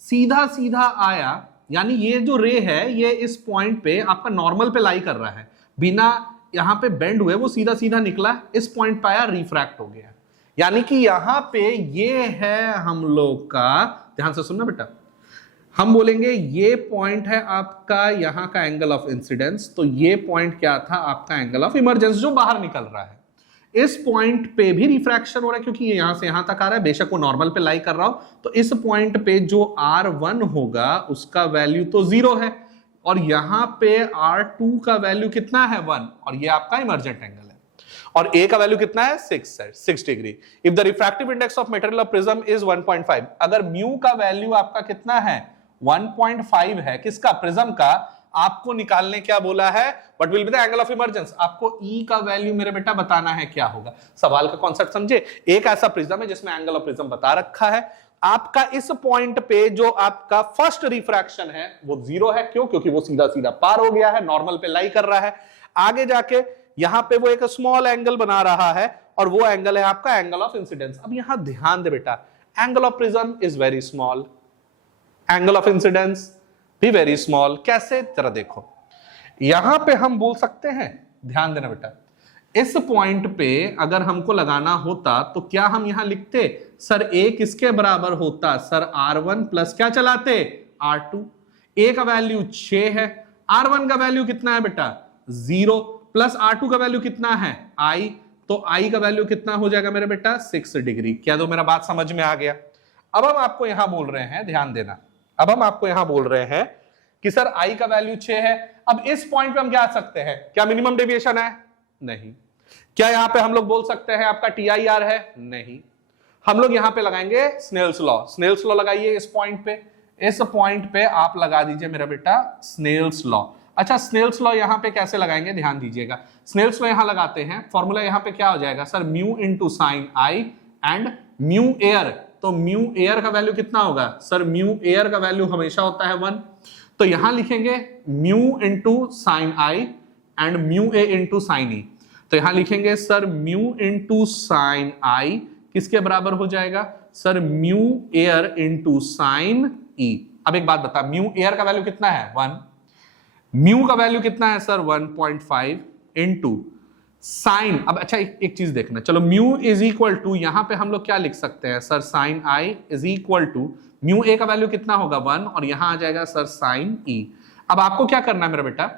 सीधा सीधा आया, यानी ये जो रे है ये इस पॉइंट पे आपका नॉर्मल पे लाई कर रहा है, बिना यहां पे बेंड हुए वो सीधा सीधा निकला, इस पॉइंट पे आया, रिफ्रैक्ट हो गया। यानी कि यहां पे ये है हम लोग का, ध्यान से सुनना बेटा, हम बोलेंगे ये पॉइंट है आपका यहां का एंगल ऑफ इंसिडेंस, तो ये पॉइंट क्या था? आपका एंगल ऑफ इमरजेंस, जो बाहर निकल रहा है। इस पॉइंट पे भी रिफ्रैक्शन हो रहा है क्योंकि ये यहां से यहां तक आ रहा है, बेशक वो नॉर्मल पे लाई कर रहा हो, तो इस पॉइंट पे जो R1 होगा उसका वैल्यू तो 0 है, और यहां पे R2 का वैल्यू कितना है? 1, और ये आपका इमरजेंट एंगल है, और A का वैल्यू कितना है? 6 degree. If the refractive index of material of prism is 1.5, अगर म्यू का वैल्यू आपका कितना है? 1.5 है, किसका? प्रिज्म का। आपको निकालने क्या बोला है? What will be the angle of emergence. आपको E का वैल्यू मेरे बेटा बताना है क्या होगा। सवाल का कॉन्सेप्ट समझे, एक ऐसा प्रिज्म है जिसमें एंगल ऑफ प्रिज्म बता रखा है, आपका इस पॉइंट पे जो आपका फर्स्ट रिफ्रैक्शन है वो 0 है। क्यों? क्योंकि वो सीधा सीधा पार हो गया है, नॉर्मल पे लाई कर रहा है। आगे जाके यहां पे वो एक स्मॉल एंगल बना रहा है, और वो एंगल है आपका एंगल ऑफ इंसिडेंस। अब यहां ध्यान दे बेटा, angle of prism is very small, angle of incidence भी वेरी स्मॉल। कैसे? जरा देखो, यहां पे हम बोल सकते हैं, ध्यान देना बेटा, इस पॉइंट पे अगर हमको लगाना होता तो क्या हम यहां लिखते? सर A किसके बराबर होता? सर R1 प्लस क्या चलाते? R2। A का वैल्यू 6 है, R1 का वैल्यू कितना है बेटा? 0, प्लस R2 का वैल्यू कितना है? I, तो I का वैल्यू कितना हो जाएगा मेरे बेटा? 6 डिग्री। क्या दो मेरा बात समझ में आ गया? अब हम आपको यहां बोल रहे हैं, ध्यान देना, अब हम आपको यहां बोल रहे हैं कि सर I का वैल्यू 6 है। अब इस पॉइंट पे हम क्या आ सकते हैं? क्या मिनिमम डेविएशन है? नहीं। क्या यहां पे हम लोग बोल सकते हैं आपका TIR है? नहीं। हम लोग यहां पे लगाएंगे स्नेल्स लॉ। स्नेल्स लॉ लगाइए इस पॉइंट पे, इस पॉइंट पे आप लगा दीजिए मेरा बेटा स्नेल्स लॉ। अच्छा, स्नेल्स लॉ यहां पे कैसे लगाएंगे? ध्यान दीजिएगा, स्नेल्स लॉ यहां लगाते हैं, फॉर्मूला यहां पे क्या हो जाएगा? Sir mu into sign I and mu air, तो म्यू एयर का वैल्यू कितना होगा? सर म्यू एयर का वैल्यू हमेशा होता है 1, तो यहां लिखेंगे mu into sign I and mu A into sine E। तो यहां लिखेंगे sir mu into sign I किसके बराबर हो जाएगा? Sir mu air into sine E। अब एक बात बता, म्यू एयर का वैल्यू कितना है? 1, म्यू का वैल्यू कितना है सर? 1.5 into sine. अब अच्छा एक चीज देखना, चलो म्यू इज इक्वल टू, यहां पे हम लोग क्या लिख सकते हैं? Sir sine I is equal to mu A का वैल्यू कितना होगा? 1, और यहां आ जाएगा सर साइन E। अब आपको क्या करना है मेरा बेटा,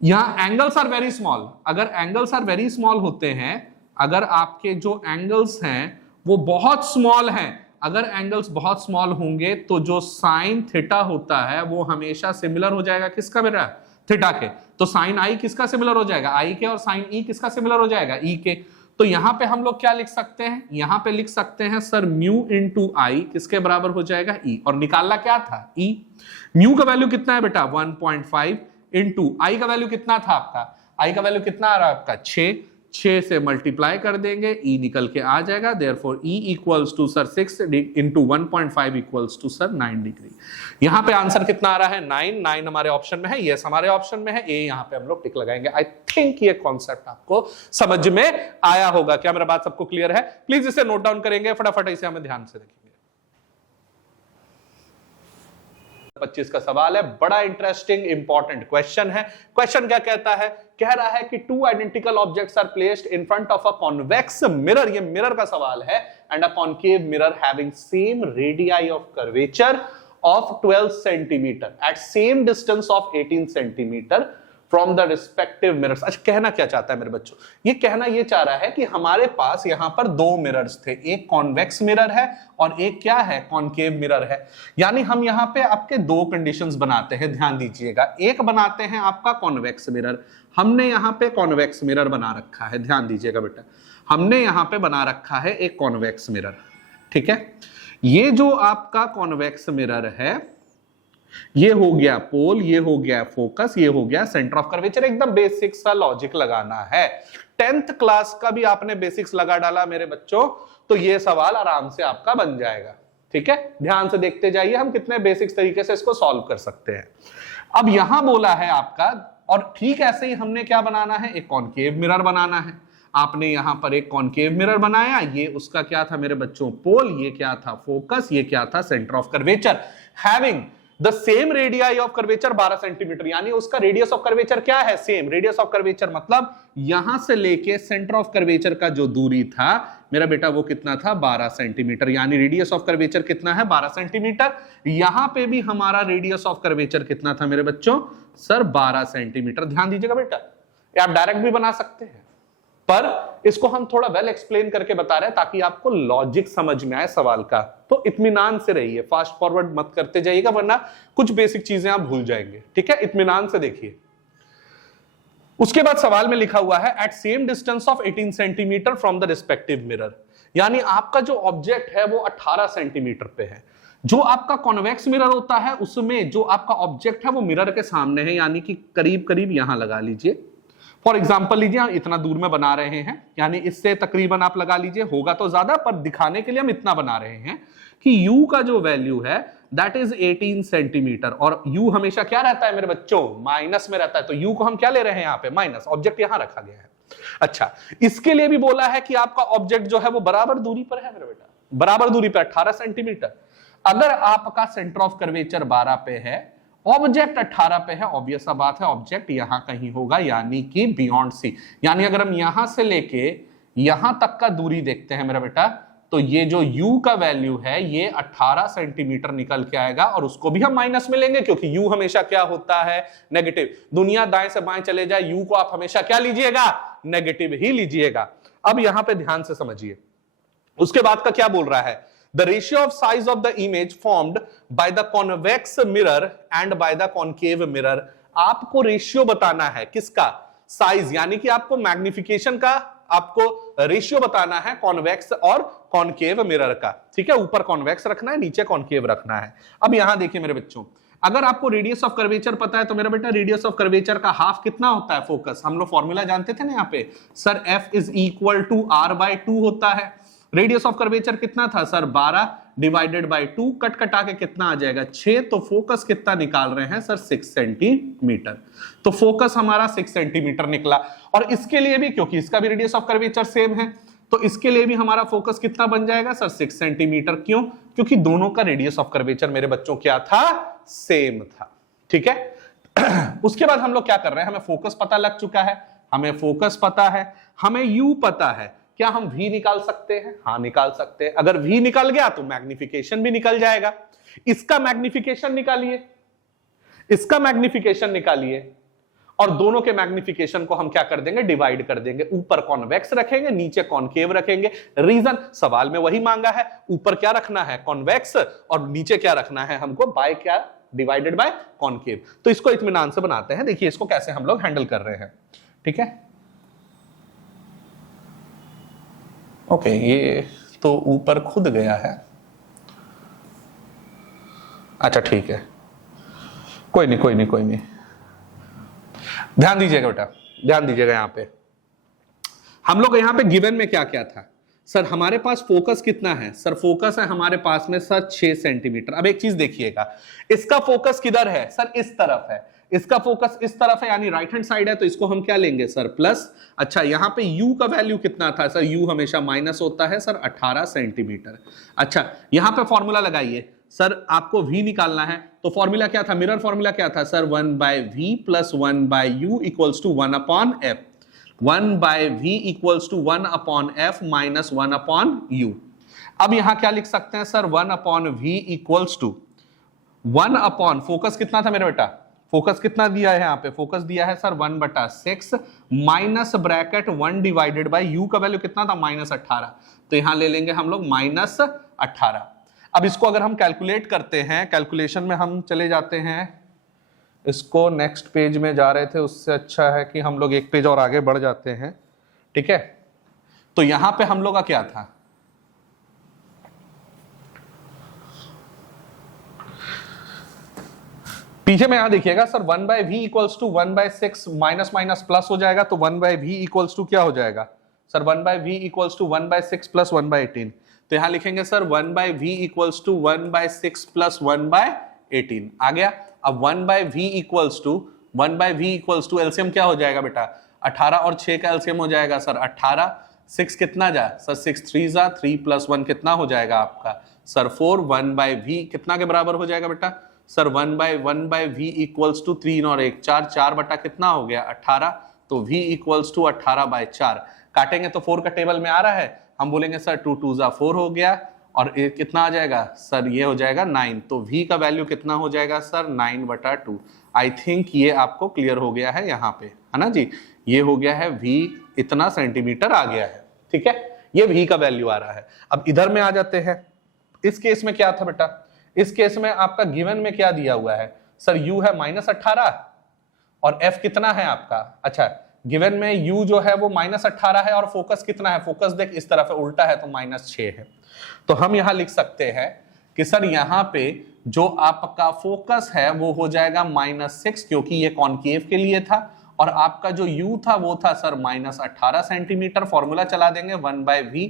यहां एंगल्स आर वेरी स्मॉल, अगर एंगल्स आर वेरी स्मॉल होते हैं, अगर आपके जो एंगल्स हैं वो बहुत स्मॉल हैं, अगर एंगल्स बहुत स्मॉल होंगे तो जो साइन थीटा होता है वो हमेशा सिमिलर हो जाएगा किसका मेरा? थीटा के। तो साइन I किसका सिमिलर हो जाएगा? I के, और साइन E किसका सिमिलर हो जाएगा? E के। तो यहां पे हम लोग क्या लिख सकते हैं? यहां पे लिख सकते हैं सर म्यू इंटू I किसके बराबर हो जाएगा? E, और निकालना क्या था? E। म्यू का वैल्यू कितना है बेटा? 1.5 इंटू I का वैल्यू कितना था आपका? I का वैल्यू कितना आ रहा है आपका? 6 से मल्टीप्लाई कर देंगे, E निकल के आ जाएगा, therefore E equals to sir 6 into 1.5 equals to sir 9 degree. यहां पे आंसर कितना आ रहा है? 9 हमारे ऑप्शन में है, यस हमारे ऑप्शन में है, ए यहां पे हम लोग टिक लगाएंगे। आई थिंक ये कॉन्सेप्ट आपको समझ में आया होगा। क्या मेरा बात सबको क्लियर है? प्लीज इसे नोट डाउन करेंगे, फटाफट इसे हमें ध्यान से देखेंगे। 25 का सवाल है, बड़ा इंटरेस्टिंग इंपॉर्टेंट क्वेश्चन है। क्वेश्चन क्या कहता है? कह रहा है कि 2 identical objects are placed in front of a convex mirror, ये मिरर का सवाल है, and a concave mirror having same radii of curvature of 12 centimetre at same distance of 18 centimetre from the respective mirrors. अच्छा, कहना क्या चाहता है मेरे बच्चों? ये कहना ये चाह रहा है कि हमारे पास यहां पर 2 मिरर्स थे, एक कॉन्वेक्स मिरर है और एक क्या है? कॉन्केव मिरर है। यानी हम यहां पे आपके 2 कंडीशंस बनाते हैं, ध्यान दीजिएगा। एक बनाते हैं आपका कॉन्वेक्स मिरर, हमने यहां पे कॉन्वेक्स मिरर बना रखा है, ध्यान दीजिएगा बेटा, हमने यहां पे बना रखा है एक कॉन्वेक्स मिरर, ठीक है। ये जो आपका कॉन्वेक्स मिरर है, ये हो गया पोल, ये हो गया फोकस, ये हो गया सेंटर ऑफ कर्वेचर। एकदम बेसिक सा लॉजिक लगाना है। 10th क्लास का भी आपने बेसिक्स लगा डाला मेरे बच्चों, तो ये सवाल आराम से आपका बन जाएगा। ठीक है, ध्यान से देखते जाइए हम कितने बेसिक्स तरीके से इसको सॉल्व कर सकते हैं। अब यहां बोला है आपका, और ठीक ऐसे ही हमने क्या बनाना है, एक कॉनकेव मिरर बनाना है। आपने यहां पर एक कॉनकेव मिरर बनाया, ये उसका क्या था मेरे बच्चों, पोल, ये क्या था फोकस, ये क्या था centre of curvature. Having the same radii of curvature 12 centimetre, यानी उसका रेडियस ऑफ कर्वेचर क्या है, सेम। रेडियस ऑफ कर्वेचर मतलब यहां से लेके सेंटर ऑफ कर्वेचर का जो दूरी था मेरा बेटा वो कितना था, 12 सेंटीमीटर, यानी रेडियस ऑफ कर्वेचर कितना है, 12 सेंटीमीटर। यहां पे भी हमारा रेडियस ऑफ कर्वेचर कितना था मेरे बच्चों, सर 12 सेंटीमीटर। ध्यान दीजिएगा बेटा, ये आप डायरेक्ट भी बना सकते हैं, पर इसको हम थोड़ा वेल एक्सप्लेन करके बता रहे हैं ताकि आपको लॉजिक समझ में आए सवाल का। तो इत्मीनान से रहिए, फास्ट फॉरवर्ड मत करते जाइएगा वरना कुछ बेसिक चीजें आप भूल जाएंगे। ठीक है, इत्मीनान से देखिए। उसके बाद सवाल में लिखा हुआ है at same distance of 18 centimetre from the respective mirror, यानी आपका जो ऑब्जेक्ट है वो 18 सेंटीमीटर पे है। जो आपका कॉन्वेक्स मिरर होता है उसमें जो आपका ऑब्जेक्ट है वो मिरर के सामने है, यानी कि करीब करीब यहां लगा लीजिए। फॉर एग्जाम्पल लीजिए, हम इतना दूर में बना रहे हैं, यानी इससे तकरीबन आप लगा लीजिए, होगा तो ज्यादा पर दिखाने के लिए हम इतना बना रहे हैं कि u का जो वैल्यू है दैट इज 18 सेंटीमीटर, और u हमेशा क्या रहता है मेरे बच्चों, माइनस में रहता है। तो u को हम क्या ले रहे हैं यहाँ पे, माइनस, ऑब्जेक्ट यहां रखा गया है। अच्छा, इसके लिए भी बोला है कि आपका ऑब्जेक्ट जो है वो बराबर दूरी पर है मेरे बेटा, बराबर दूरी पर 18 सेंटीमीटर। अगर आपका सेंटर ऑफ कर्वेचर 12 पे है, ऑब्जेक्ट 18 पे है, ऑब्वियस सा बात है ऑब्जेक्ट यहां कहीं होगा, यानी कि बियॉन्ड सी। यानी अगर हम यहां से लेके यहां तक का दूरी देखते हैं मेरा बेटा, तो ये जो u का वैल्यू है ये 18 सेंटीमीटर निकल के आएगा, और उसको भी हम माइनस में लेंगे क्योंकि u हमेशा क्या होता है, नेगेटिव। दुनिया दाएं से बाएं चले जाए, u को आप हमेशा क्या लीजिएगा, नेगेटिव ही लीजिएगा। अब यहां पे ध्यान से समझिए, उसके बाद का क्या बोल रहा है, the ratio of size of the image formed by the convex mirror and by the concave mirror। आपको रेशियो बताना है, किसका, साइज, यानी कि आपको मैग्निफिकेशन का आपको रेशियो बताना है कॉन्वेक्स और कॉनकेव मिरर का। ठीक है, ऊपर कॉन्वेक्स रखना है, नीचे कॉनकेव रखना है। अब यहां देखिए मेरे बच्चों, अगर आपको रेडियस ऑफ कर्वेचर पता है तो मेरा बेटा रेडियस ऑफ कर्वेचर का हाफ कितना होता है, फोकस। हम लोग फॉर्मूला जानते थे ना यहाँ पे, sir f is equal to r/2 होता है। रेडियस ऑफ कर्वेचर कितना था सर, 12 डिवाइडेड बाय 2, कट कटा के कितना आ जाएगा, 6। तो फोकस कितना निकाल रहे हैं सर, 6 सेंटीमीटर। तो फोकस हमारा 6 सेंटीमीटर निकला, और इसके लिए भी, क्योंकि इसका भी रेडियस ऑफ कर्वेचर सेम है, तो इसके लिए भी हमारा फोकस कितना बन जाएगा सर, 6 सेंटीमीटर। क्यों, क्योंकि दोनों का रेडियस ऑफ कर्वेचर मेरे बच्चों क्या था, सेम था। ठीक है, उसके बाद हम लोग क्या कर रहे हैं, हमें फोकस पता लग चुका है, हमें फोकस पता है, हमें u पता है। क्या हम v निकाल सकते हैं, हाँ निकाल सकते हैं। अगर v निकल गया तो मैग्निफिकेशन भी निकल जाएगा। इसका मैग्निफिकेशन निकालिए, इसका मैग्निफिकेशन निकालिए, और दोनों के मैग्निफिकेशन को हम क्या कर देंगे, डिवाइड कर देंगे। ऊपर कॉन्वेक्स रखेंगे, नीचे कॉनकेव रखेंगे। रीजन, सवाल में वही मांगा है, ऊपर क्या रखना है, कॉन्वेक्स, और नीचे क्या रखना है हमको, बाय क्या, डिवाइडेड बाय कॉनकेव। तो इसको इत्मीनान से बनाते हैं, देखिए इसको कैसे हम लोग हैंडल कर रहे हैं। ठीक है, ओके, ये तो ऊपर खुद गया है, अच्छा ठीक है, कोई नहीं कोई नहीं कोई नहीं। ध्यान दीजिएगा बेटा, ध्यान दीजिएगा, यहां पे हम लोग यहां पे गिवन में क्या क्या था सर, हमारे पास फोकस कितना है सर, फोकस है हमारे पास में सर 6 सेंटीमीटर। अब एक चीज देखिएगा, इसका फोकस किधर है सर, इस तरफ है, इसका फोकस इस तरफ है, यानी राइट हैंड साइड है, तो इसको हम क्या लेंगे सर, प्लस। अच्छा, यहां पे u का वैल्यू कितना था सर, u हमेशा माइनस होता है सर, 18 सेंटीमीटर। अच्छा, यहां पे फॉर्मूला लगाइए सर, आपको v निकालना है, तो फॉर्मूला क्या था, मिरर फॉर्मूला क्या था sir, 1/v plus 1/u equals to 1/f। 1/v equals to 1/f minus 1/u। अब यहां क्या लिख सकते हैं sir, 1/v equals to 1/, focus कितना था मेरे बेटा, फोकस कितना दिया है यहाँ पे, फोकस दिया है sir 1/6 minus bracket 1 divided by u का वैल्यू कितना था, -18। तो यहां ले लेंगे हम लोग -18। अब इसको अगर हम कैलकुलेट करते हैं, कैलकुलेशन में हम चले जाते हैं, इसको नेक्स्ट पेज में जा रहे थे, उससे अच्छा है कि हम लोग एक पेज और आगे बढ़ जाते हैं। ठीक है, तो यहां पे हम लोग का क्या था, पीछे में यहां देखिएगा sir 1/v equals to 1/6 minus minus plus हो जाएगा, तो 1/v इक्वल्स टू क्या हो जाएगा sir 1/v equals to 1/6 plus 1/18। तो यहां लिखेंगे sir 1/v equals to 1/6 plus 1/18 आ गया। अब 1/v इक्वल्स टू एलसीएम क्या हो जाएगा बेटा 18 और 6 का एलसीएम हो जाएगा सर 18, 6 कितना जा सर 6 3 जा 3 प्लस 1 कितना हो जाएगा आपका सर 4, 1/v कितना के बराबर हो जाएगा बेटा सर 1/v इक्वल्स टू 3 और 1 4, 4 बटा कितना हो गया 18, तो v इक्वल्स टू 18/4 काटेंगे तो 4 का टेबल में आ रहा है, हम बोलेंगे सर 2 2 जा 4 हो गया और कितना आ जाएगा सर ये हो जाएगा 9, तो v का वैल्यू कितना हो जाएगा सर 9/2। आई थिंक ये आपको क्लियर हो गया है यहाँ पे, है ना जी, ये हो गया है v इतना सेंटीमीटर आ गया है, ठीक है, ये v का वैल्यू आ रहा है। अब इधर में आ जाते हैं, इस केस में क्या था बेटा, इस केस में आपका गिवन में क्या दिया हुआ है सर u है -18 और f कितना है आपका, अच्छा गिवन में u जो है वो -18 है और फोकस कितना है, फोकस देख इस तरफ है उल्टा है तो -6 है। तो हम यहां लिख सकते हैं कि सर यहां पे जो आपका फोकस है वो हो जाएगा -6 क्योंकि ये कॉनकेव के लिए था, और आपका जो u था वो था सर -18 सेंटीमीटर। फॉर्मूला चला देंगे 1/v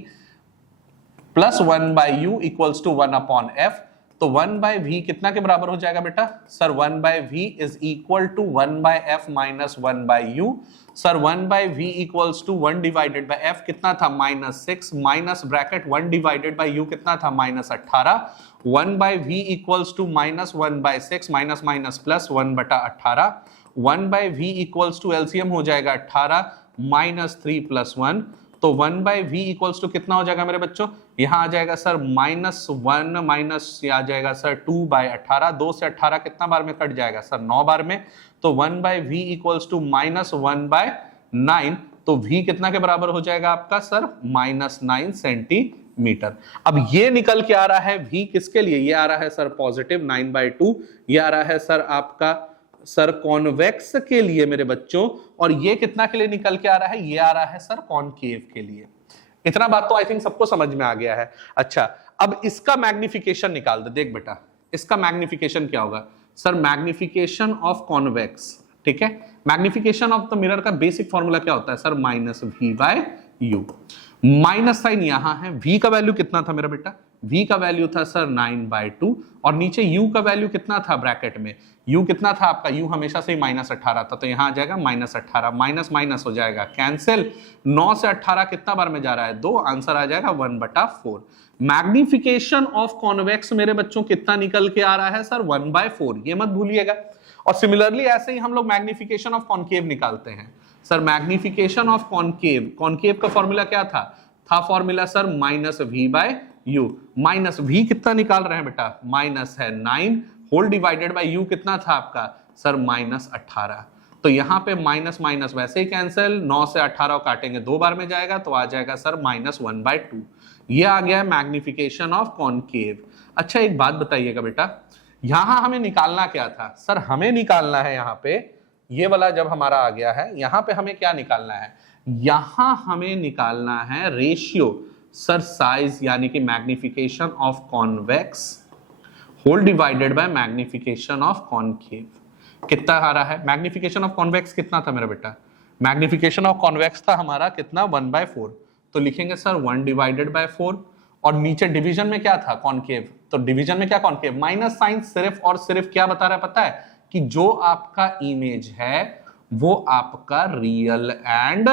plus 1/u equals to 1/f, तो 1/v कितना के बराबर हो जाएगा बेटा sir 1/v is equal to 1/f minus 1/u। Sir 1/v equals to 1 divided by f कितना था -6 minus bracket 1 divided by u कितना था -18, 1/v equals to -1/6 minus minus plus 1/18, 1/v equals to LCM हो जाएगा 18 -3 + 1, तो 1/v इक्वल्स टू कितना हो जाएगा मेरे बच्चों, यहां आ जाएगा सर -1 माइनस आ जाएगा सर 2/18, 2 से 18 कितना बार में कट जाएगा सर 9 बार में, तो 1/v इक्वल्स टू -1/9, तो v कितना के बराबर हो जाएगा आपका सर -9 सेंटीमीटर। अब ये निकल के आ रहा है v किसके लिए, ये आ रहा है सर पॉजिटिव 9/2, ये आ रहा है सर आपका सर कॉन्वेक्स के लिए मेरे बच्चों, और ये कितना के लिए निकल के आ रहा है, ये आ रहा है सर कॉनकेव के लिए। इतना बात तो आई थिंक सबको समझ में आ गया है। अच्छा अब इसका मैग्निफिकेशन निकाल दे, देख बेटा इसका मैग्निफिकेशन क्या होगा सर, मैग्निफिकेशन ऑफ कॉन्वेक्स, ठीक है, मैग्निफिकेशन ऑफ द मिरर का बेसिक फॉर्मूला क्या होता है सर -v/u, माइनस साइन यहां है, v का वैल्यू कितना था मेरा बेटा, v का वैल्यू था सर 9/2 और नीचे u का वैल्यू कितना था ब्रैकेट में, u कितना था आपका, u हमेशा से ही -18 था, तो यहां आ जाएगा -18, माइनस माइनस हो जाएगा कैंसिल, 9 से 18 कितना बार में जा रहा है 2, आंसर आ जाएगा 1/4। मैग्निफिकेशन ऑफ कॉन्वेक्स मेरे बच्चों कितना निकल के आ रहा है सर 1/4, ये मत भूलिएगा। और सिमिलरली ऐसे ही हम लोग मैग्निफिकेशन ऑफ कॉनकेव निकालते हैं sir, magnification of concave, concave का फॉर्मूला क्या था formula sir -v/u, minus v कितना निकाल रहे हैं बेटा, माइनस है 9 होल डिवाइडेड बाय u कितना था आपका सर -18, तो यहां पे माइनस माइनस वैसे ही कैंसिल, 9 से 18 काटेंगे 2 बार में जाएगा तो आ जाएगा सर -1/2, ये आ गया है मैग्निफिकेशन ऑफ कॉनकेव। अच्छा एक बात बताइएगा बेटा, यहां हमें निकालना क्या था सर, हमें निकालना है यहाँ पे ये वाला जब हमारा आ गया है, यहां पे हमें क्या निकालना है, यहां हमें निकालना है रेशियो सर साइज यानी कि magnification of convex whole divided by magnification of concave. कितना आ रहा है मैग्निफिकेशन ऑफ कॉन्वेक्स, कितना था मेरा बेटा, मैग्निफिकेशन ऑफ कॉन्वेक्स था हमारा कितना 1/4, तो लिखेंगे सर 1 डिवाइडेड बाय 4, और नीचे डिवीजन में क्या था कॉनकेव, तो डिवीजन में क्या कॉनकेव, माइनस साइन सिर्फ और सिर्फ क्या बता रहा है पता है, कि जो आपका इमेज है वो आपका रियल एंड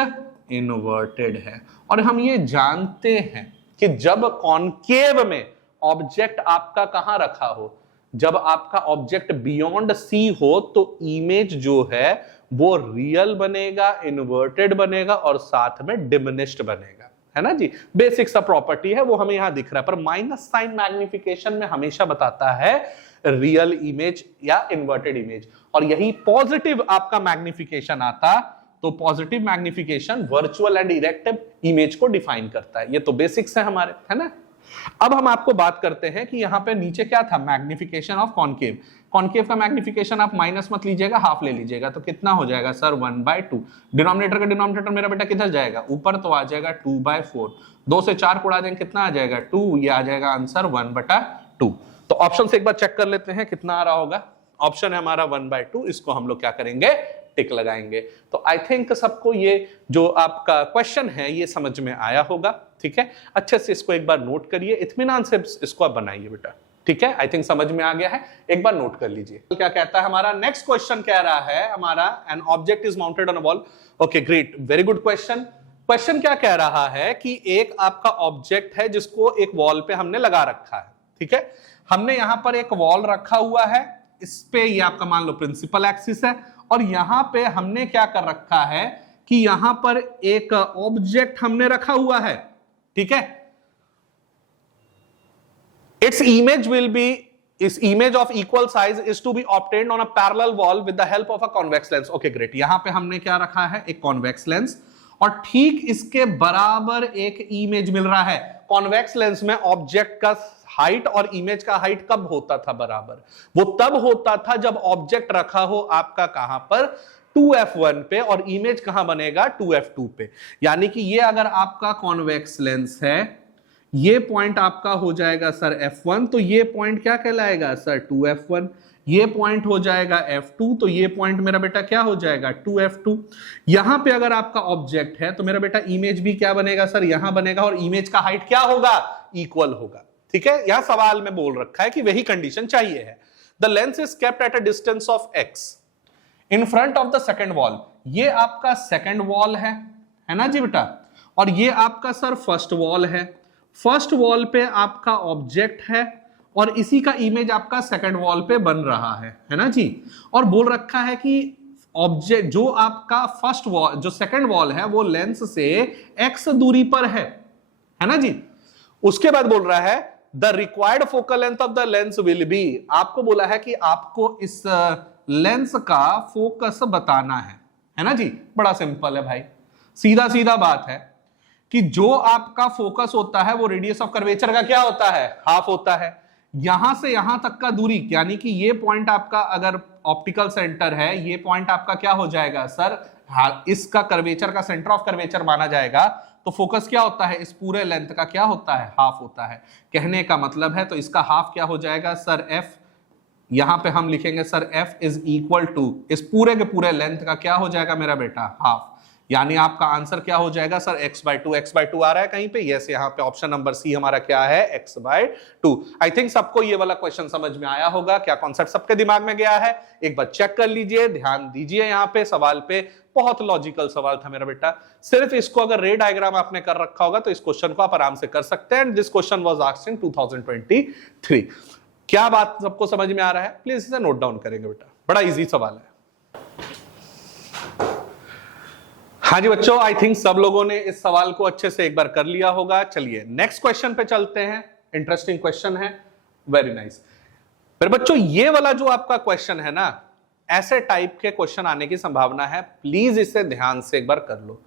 इन्वर्टेड है, और हम ये जानते हैं कि जब कॉनकेव में ऑब्जेक्ट आपका कहां रखा हो, जब आपका ऑब्जेक्ट बियॉन्ड सी हो तो इमेज जो है वो रियल बनेगा, इन्वर्टेड बनेगा और साथ में डिमिनिश्ड बनेगा, है ना जी, बेसिक सा प्रॉपर्टी है वो हमें यहां दिख रहा है, पर माइनस साइन मैग्निफिकेशन में हमेशा बताता है रियल इमेज या इन्वर्टेड इमेज, और यही पॉजिटिव आपका मैग्निफिकेशन आता तो positive magnification virtual and erective image को डिफाइन करता है, ये तो बेसिक्स है हमारे, है ना। अब हम आपको बात करते हैं कि यहां पे नीचे क्या था मैग्निफिकेशन ऑफ कॉनकेव, कॉनकेव का मैग्निफिकेशन आप माइनस मत लीजिएगा हाफ ले लीजिएगा, तो कितना हो जाएगा सर 1/2, डिनोमिनेटर का डिनोमिनेटर मेरा बेटा किधर जाएगा ऊपर, तो आ जाएगा 2/4, 2 से 4 को उड़ा देंगे कितना आ जाएगा 2, ये आ जाएगा आंसर 1/2। तो ऑप्शन से एक बार चेक कर लेते हैं कितना आ रहा होगा, ऑप्शन है हमारा 1/2, इसको हम लोग क्या करेंगे, टिक लगाएंगे। तो आई थिंक सबको ये जो आपका क्वेश्चन है ये समझ में आया होगा, ठीक है। अच्छे से इसको एक बार नोट करिए, इत्मीनान से इसको आप बनाइए बेटा, ठीक है। आई थिंक समझ में आ गया है, एक बार नोट कर लीजिए। क्या कहता है हमारा नेक्स्ट क्वेश्चन, कह रहा है हमारा an object is mounted on a wall. Okay great, very good question. Question क्या कह रहा है कि एक आपका ऑब्जेक्ट है जिसको एक वॉल पे हमने लगा रखा है, ठीक है। हमने यहां पर एक वॉल रखा हुआ है, इस पे ये आपका मान लो प्रिंसिपल एक्सिस है, और यहां पे हमने क्या कर रखा है कि यहां पर एक ऑब्जेक्ट हमने रखा हुआ है, ठीक है। इट्स इमेज विल बी, इस image of equal size is to be obtained on a parallel wall with the help of a convex lens. Okay great, यहां पे हमने क्या रखा है, एक कॉन्वेक्स लेंस, और ठीक इसके बराबर एक इमेज मिल रहा है। कॉन्वेक्स लेंस में ऑब्जेक्ट का हाइट और इमेज का हाइट कब होता था बराबर, वो तब होता था जब ऑब्जेक्ट रखा हो आपका कहां पर, 2f1 पे, और इमेज कहां बनेगा, 2f2 पे। यानी कि ये अगर आपका कॉन्वेक्स लेंस है, ये पॉइंट आपका हो जाएगा सर f1, तो ये पॉइंट क्या कहलाएगा सर 2f1। ये पॉइंट हो जाएगा f2, तो ये पॉइंट मेरा बेटा क्या हो जाएगा 2f2। यहां पे अगर आपका ऑब्जेक्ट है तो मेरा बेटा इमेज भी क्या बनेगा सर, यहां बनेगा, और इमेज का हाइट क्या होगा, इक्वल होगा, ठीक है। यहां सवाल में बोल रखा है कि वही कंडीशन चाहिए है। The lens is kept at a distance of x in front of the second wall. ये आपका सेकंड वॉल है ना जी बेटा, और ये आपका सर फर्स्ट वॉल है। फर्स्ट वॉल पे आपका ऑब्जेक्ट है और इसी का इमेज आपका सेकंड वॉल पे बन रहा है ना जी। और बोल रखा है कि ऑब्जेक्ट जो आपका फर्स्ट वॉल, जो सेकंड वॉल है, वो लेंस से x दूरी पर है ना जी। उसके बाद बोल रहा है the required focal length of the lens will be, आपको बोला है कि आपको इस लेंस का फोकस बताना है ना जी। बड़ा सिंपल है भाई, सीधा सीधा बात है कि जो आपका फोकस होता है वो रेडियस ऑफ कर्वेचर का क्या होता है, हाफ होता है। यहां से यहां तक का दूरी, यानी कि ये पॉइंट आपका अगर ऑप्टिकल सेंटर है, ये पॉइंट आपका क्या हो जाएगा सर, इसका कर्वेचर का सेंटर ऑफ कर्वेचर माना जाएगा। तो फोकस क्या होता है, इस पूरे लेंथ का क्या होता है, हाफ होता है। कहने का मतलब है तो इसका हाफ क्या हो जाएगा सर f, यहां पे हम लिखेंगे sir f is equal to इस पूरे के पूरे लेंथ का क्या हो जाएगा मेरा बेटा, हाफ। यानी आपका आंसर क्या हो जाएगा सर x/2। x/2 आ रहा है कहीं पे, यस, यहाँ पे ऑप्शन नंबर सी हमारा क्या है, x/2। आई थिंक सबको ये वाला क्वेश्चन समझ में आया होगा, क्या कॉन्सेप्ट सबके दिमाग में गया है, एक बार चेक कर लीजिए, ध्यान दीजिए यहाँ पे सवाल पे। बहुत लॉजिकल सवाल था मेरा बेटा, सिर्फ इसको अगर रे डायग्राम आपने कर रखा होगा तो इस क्वेश्चन को आप आराम से कर सकते हैं। This question was asked in 2023। क्या बात सबको समझ में आ रहा है, प्लीज इसे नोट डाउन करेंगे बेटा, बड़ा इजी सवाल है। हाँ जी बच्चों, आई थिंक सब लोगों ने इस सवाल को अच्छे से एक बार कर लिया होगा। चलिए नेक्स्ट क्वेश्चन पे चलते हैं, इंटरेस्टिंग क्वेश्चन है, वेरी नाइस। फिर बच्चों ये वाला जो आपका क्वेश्चन है ना, ऐसे टाइप के क्वेश्चन आने की संभावना है, प्लीज इसे ध्यान से एक बार कर लो।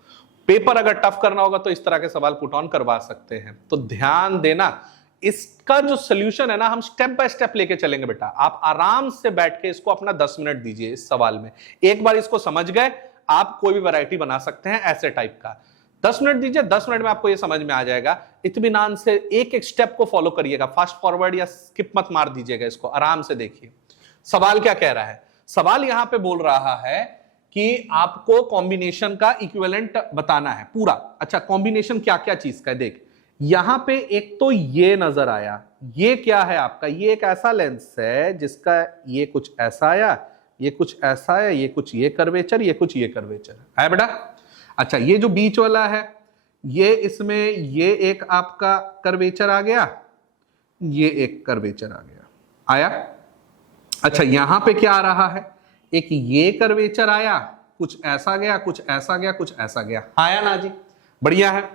पेपर अगर टफ करना होगा तो इस तरह के सवाल पुट ऑन करवा सकते हैं, तो ध्यान देना। इसका जो सोल्यूशन है ना, हम स्टेप बाय स्टेप लेके चलेंगे बेटा। आप आराम से बैठ के इसको अपना 10 मिनट दीजिए इस सवाल में। एक बार इसको समझ गए, आप कोई भी वैरायटी बना सकते हैं ऐसे टाइप का। 10 मिनट दीजिए, 10 मिनट में आपको ये समझ में आ जाएगा। इत्मीनान से एक एक स्टेप को फॉलो करिएगा, फास्ट फॉरवर्ड या स्किप मत मार दीजिएगा, इसको आराम से देखिए। सवाल क्या कह रहा है, सवाल यहां पे बोल रहा है कि आपको कॉम्बिनेशन का इक्विवेलेंट बताना है पूरा। अच्छा, कॉम्बिनेशन क्या क्या चीज का है, देख यहां पे एक तो ये नजर आया, ये क्या है आपका, ये एक ऐसा लेंस है जिसका ये कुछ ऐसा आया, ये कुछ ऐसा है, ये कुछ ये कर्वेचर, ये कुछ ये कर्वेचर है बेटा। अच्छा, ये जो बीच वाला है, ये इसमें ये एक आपका कर्वेचर आ गया, ये एक कर्वेचर आ गया, आया। अच्छा, यहां पे क्या आ रहा है, एक ये कर्वेचर आया, कुछ ऐसा गया, कुछ ऐसा गया, कुछ ऐसा गया, आया ना जी, बढ़िया है।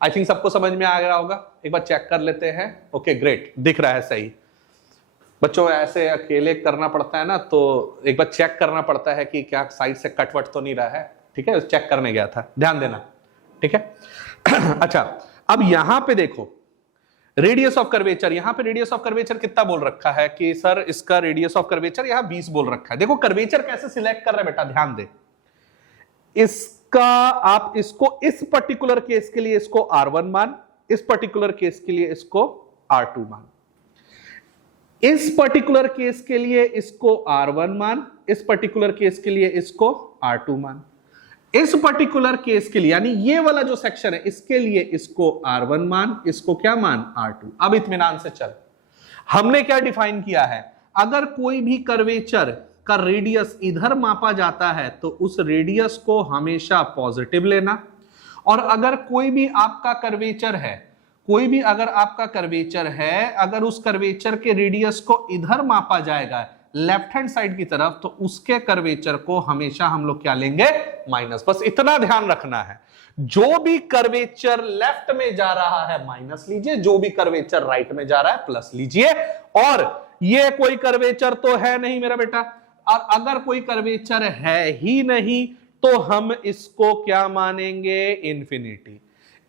आई थिंक सबको समझ में आ गया होगा, एक बार चेक कर लेते हैं। ओके ग्रेट, दिख रहा है सही। बच्चों ऐसे अकेले करना पड़ता है ना, तो एक बार चेक करना पड़ता है कि क्या साइड से कट वट तो नहीं रहा है, ठीक है, चेक करने गया था, ध्यान देना, ठीक है। अच्छा, अब यहां पे देखो रेडियस ऑफ कर्वेचर, यहां पे रेडियस ऑफ कर्वेचर कितना बोल रखा है कि सर इसका रेडियस ऑफ कर्वेचर यहां 20 बोल रखा है। देखो कर्वेचर कैसे सिलेक्ट कर रहे हैं बेटा, ध्यान दे। इसका आप इसको इस पर्टिकुलर केस के लिए इसको R1 मान, इस पर्टिकुलर केस के लिए इसको R2 मान। इस पर्टिकुलर केस के लिए इसको R1 मान, इस पर्टिकुलर केस के लिए इसको R2 मान, इस पर्टिकुलर केस के लिए यानी ये वाला जो सेक्शन है इसके लिए इसको R1 मान, इसको क्या मान R2। अब इत्मीनान से चल, हमने क्या डिफाइन किया है, अगर कोई भी कर्वेचर का रेडियस इधर मापा जाता है तो उस रेडियस को हमेशा पॉजिटिव लेना, और अगर कोई भी आपका कर्वेचर है, कोई भी अगर आपका कर्वेचर है, अगर उस कर्वेचर के रेडियस को इधर मापा जाएगा लेफ्ट हैंड साइड की तरफ, तो उसके कर्वेचर को हमेशा हम लोग क्या लेंगे, माइनस। बस इतना ध्यान रखना है, जो भी कर्वेचर लेफ्ट में जा रहा है माइनस लीजिए, जो भी कर्वेचर राइट में जा रहा है प्लस लीजिए। और ये कोई कर्वेचर तो है नहीं मेरा बेटा, और अगर कोई कर्वेचर है ही नहीं तो हम इसको क्या मानेंगे, इन्फिनिटी।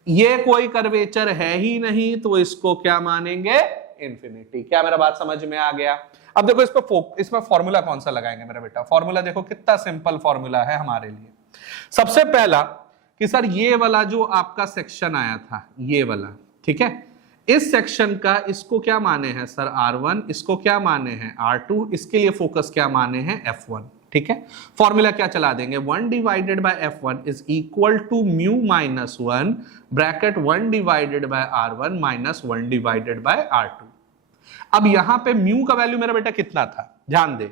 ये कोई कर्वेचर है ही नहीं तो इसको क्या मानेंगे, इन्फिनिटी। क्या मेरा बात समझ में आ गया? अब देखो इसमें फॉर्मूला कौन सा लगाएंगे मेरा बेटा, फॉर्मूला देखो कितना सिंपल फॉर्मूला है हमारे लिए। सबसे पहला कि सर ये वाला जो आपका सेक्शन आया था, ये वाला, ठीक है, इस सेक्शन का इसको क्या माने हैं सर R1, इसको क्या माने हैं R2, इसके लिए फोकस क्या माने हैं F1, ठीक है। फॉर्मूला क्या चला देंगे, 1 divided by F1 is equal to mu minus 1 bracket 1 divided by R1 minus 1 divided by R2। अब यहां पे म्यू का वैल्यू मेरा बेटा कितना था, ध्यान दे,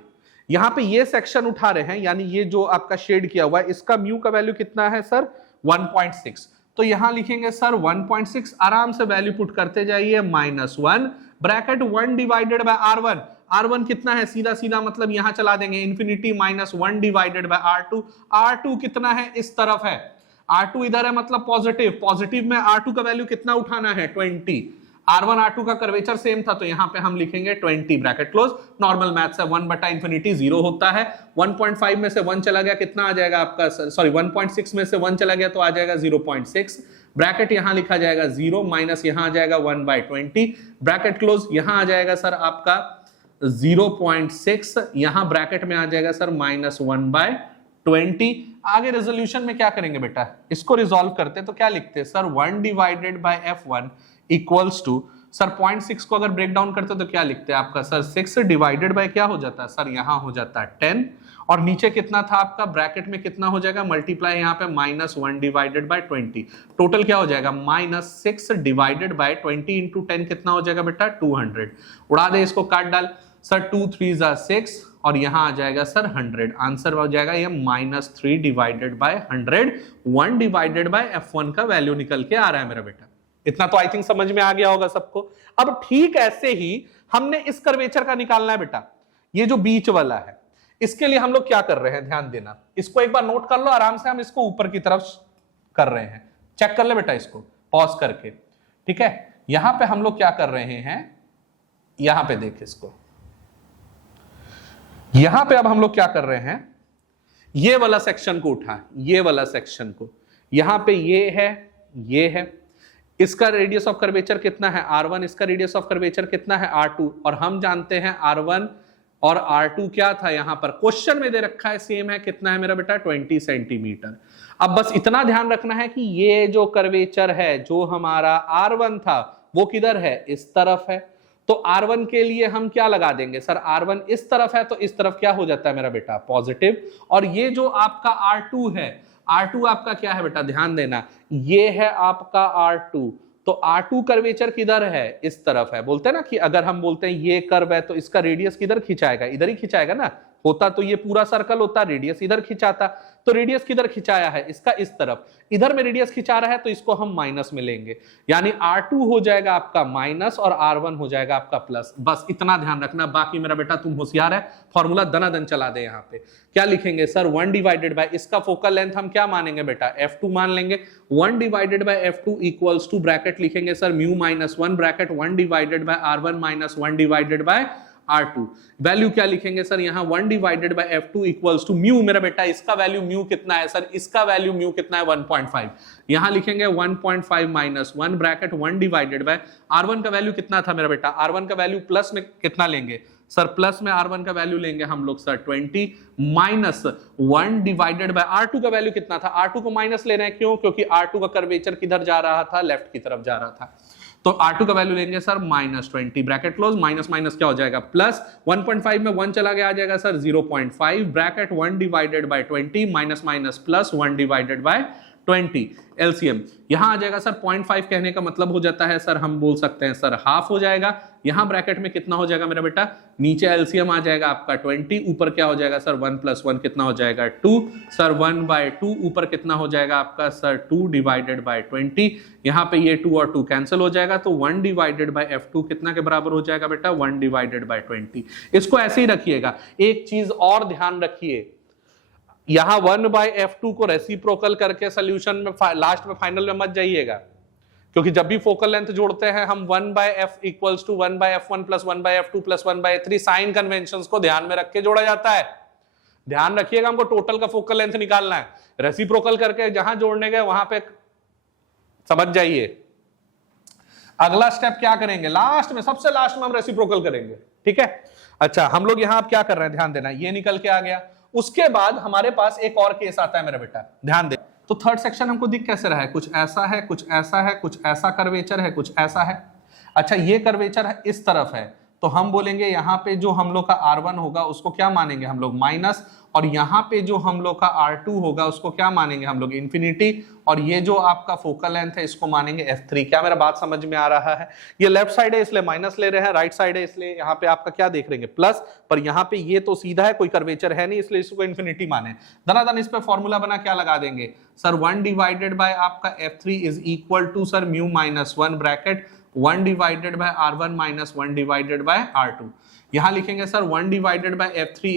यहां पे ये सेक्शन उठा रहे हैं, यानी ये जो आपका शेड किया हुआ है इसका म्यू का वैल्यू कितना है सर 1.6, तो यहां लिखेंगे सर 1.6, आराम से वैल्यू पुट करते जाइए, -1 bracket 1 divided by R1, R1 कितना है, सीधा सीधा मतलब यहां चला देंगे infinity -1 divided by R2, R2 कितना है, इस तरफ है, R2 इधर है मतलब पॉजिटिव, पॉजिटिव में R2 का वैल्यू कितना उठाना है 20, R1 R2 का कर्वेचर सेम था तो यहां पे हम लिखेंगे 20 ब्रैकेट क्लोज। नॉर्मल मैथ से 1/∞ 0 होता है, 1.5 में से 1 चला गया कितना आ जाएगा आपका, सॉरी 1.6 में से 1 चला गया तो आ जाएगा 0.6, ब्रैकेट यहां लिखा जाएगा 0 माइनस यहां आ जाएगा 1/20 ब्रैकेट क्लोज, यहां आ जाएगा सर आपका 0.6, यहां ब्रैकेट में आ जाएगा सर -1/20। आगे रेजोल्यूशन में क्या करेंगे बेटा, इसको रिजॉल्व करते तो क्या लिखते sir 1 divided by F1 equals to sir 0.6 को अगर ब्रेक डाउन करते तो क्या लिखते हैं आपका सर 6 डिवाइडेड बाय क्या हो जाता है सर, यहां हो जाता है 10, और नीचे कितना था आपका ब्रैकेट में कितना हो जाएगा, मल्टीप्लाई यहां पे -1 डिवाइडेड बाय 20, टोटल क्या हो जाएगा -6 डिवाइडेड बाय 20 इंटू 10 कितना हो जाएगा बेटा 200, उड़ा दे इसको, काट डाल सर 2 3 जा 6 और यहां आ जाएगा सर 100, आंसर हो जाएगा ये -3 divided by 100, 1 divided by F1 का वैल्यू निकल के आ रहा है मेरा बेटा। इतना तो आई थिंक समझ में आ गया होगा सबको। अब ठीक ऐसे ही हमने इस कर्वेचर का निकालना है बेटा, ये जो बीच वाला है, इसके लिए हम लोग क्या कर रहे हैं, ध्यान देना, इसको एक बार नोट कर लो आराम से, हम इसको ऊपर की तरफ कर रहे हैं, चेक कर ले बेटा इसको पॉज करके, ठीक है। यहां पे हम लोग क्या कर रहे हैं, यहां पे देख इसको, यहां पे अब हम लोग क्या कर रहे हैं, ये वाला सेक्शन को उठा, ये वाला सेक्शन को, यहां पे ये है, इसका रेडियस ऑफ कर्वेचर कितना है R1, इसका रेडियस ऑफ कर्वेचर कितना है R2, और हम जानते हैं R1 और R2 क्या था, यहां पर क्वेश्चन में दे रखा है सेम है, कितना है मेरा बेटा 20 सेंटीमीटर। अब बस इतना ध्यान रखना है कि ये जो कर्वेचर है जो हमारा R1 था वो किधर है, इस तरफ है, तो R1 के लिए हम क्या लगा देंगे सर, R1 इस तरफ है तो इस तरफ क्या हो जाता है मेरा बेटा पॉजिटिव, और ये जो आपका R2 है, R2 आपका क्या है बेटा, ध्यान देना, ये है आपका R2, तो R2 कर्वेचर किधर है, इस तरफ है। बोलते हैं ना कि अगर हम बोलते हैं ये कर्व है तो इसका रेडियस किधर खिंचाएगा, इधर ही खिंचाएगा ना, होता तो ये पूरा सर्कल होता, रेडियस इधर खिंचाता, तो रेडियस किधर खिंचाया है, इसका इस तरफ, इधर में रेडियस खिंचा रहा है तो इसको हम माइनस में लेंगे, यानी R2 हो जाएगा आपका माइनस और R1 हो जाएगा आपका प्लस। बस इतना ध्यान रखना, बाकी मेरा बेटा तुम होशियार है, फॉर्मूला दनादन चला दे। यहाँ पे क्या लिखेंगे सर 1 डिवाइडेड बाय, इसका फोकल लेंथ हम क्या मानेंगे बेटा F2 मान लेंगे, 1 divided by F2 equals to bracket लिखेंगे sir mu -1 bracket 1 divided by R1 minus 1 divided by R2, value क्या लिखेंगे सर यहाँ 1 divided by F2 equals to mu, मेरा बेटा इसका वैल्यू म्यू कितना है सर, इसका वैल्यू म्यू कितना है 1.5, यहां लिखेंगे 1.5 minus 1 bracket 1 divided by R1 का वैल्यू कितना था मेरा बेटा, R1 का वैल्यू प्लस में कितना लेंगे सर, प्लस में R1 का वैल्यू लेंगे हम लोग sir 20 minus 1 divided by R2 का वैल्यू कितना था, R2 को माइनस ले रहे हैं क्यों, क्योंकि R2 का कर्वेचर किधर जा रहा था, लेफ्ट की तरफ जा रहा था, तो R2 का वैल्यू लेंगे sir -20, bracket close, minus minus क्या हो जाएगा प्लस, 1.5 में 1 चला गया, आ जाएगा sir 0.5, bracket 1 divided bye 20, minus minus plus 1 divided bye 20, LCM यहां आ जाएगा सर 0.5, कहने का मतलब हो जाता है सर, हम बोल सकते हैं सर हाफ हो जाएगा। यहां ब्रैकेट में कितना हो जाएगा मेरा बेटा, नीचे एलसीएम आ जाएगा आपका 20, ऊपर क्या हो जाएगा सर 1 + 1 कितना हो जाएगा 2, सर 1/2, ऊपर कितना हो जाएगा आपका सर 2 डिवाइडेड बाय 20, यहां पे ये 2 और 2 कैंसिल हो जाएगा, तो 1 डिवाइडेड बाय f2 कितना के बराबर हो जाएगा बेटा 1 डिवाइडेड बाय 20। इसको ऐसे ही रखिएगा। एक चीज और ध्यान रखिए, यहां 1/f2 को रेसिप्रोकल करके सोल्यूशन में लास्ट में फाइनल में मत जाइएगा, क्योंकि जब भी फोकल लेंथ जोड़ते हैं हम 1/f = 1/f1 + 1/f2 + 1/3 sign conventions को ध्यान में रख के जोड़ा जाता है। ध्यान रखिएगा, हमको टोटल का फोकल लेंथ निकालना है, रेसिप्रोकल करके जहां जोड़ने गए वहां पे समझ जाइए। अगला स्टेप क्या करेंगे, लास्ट में, सबसे लास्ट में हम रेसिप्रोकल करेंगे, ठीक है। अच्छा, हम लोग यहां आप क्या कर रहे हैं, ध्यान देना, ये निकल के आ गया। उसके बाद हमारे पास एक और केस आता है मेरा बेटा, ध्यान दे। तो थर्ड सेक्शन हमको दिख कैसे रहा है, कुछ ऐसा है, कुछ ऐसा है, कुछ ऐसा कर्वेचर है, कुछ ऐसा है। अच्छा, ये कर्वेचर है इस तरफ है, तो हम बोलेंगे यहाँ पे जो हम लोग का R1 होगा उसको क्या मानेंगे हम लोग माइनस, और यहाँ पे जो हम लोग का R2 होगा उसको क्या मानेंगे हम लोग इन्फिनिटी, और ये जो आपका फोकल लेंथ है इसको मानेंगे f3। क्या मेरा बात समझ में आ रहा है? ये लेफ्ट साइड है इसलिए माइनस ले रहे हैं, राइट साइड है इसलिए यहाँ पे आपका क्या देख रहे हैं प्लस, पर यहाँ पे ये तो सीधा है, कोई कर्वेचर है नहीं, इसलिए इसको इन्फिनिटी माने। धनाधन इस पे फॉर्मूला बना क्या लगा देंगे सर, 1 डिवाइडेड बाय आपका f3 = sir μ-1 bracket 1 divided by R1 - 1 divided by R2। यहां लिखेंगे सर 1 डिवाइडेड बाय f3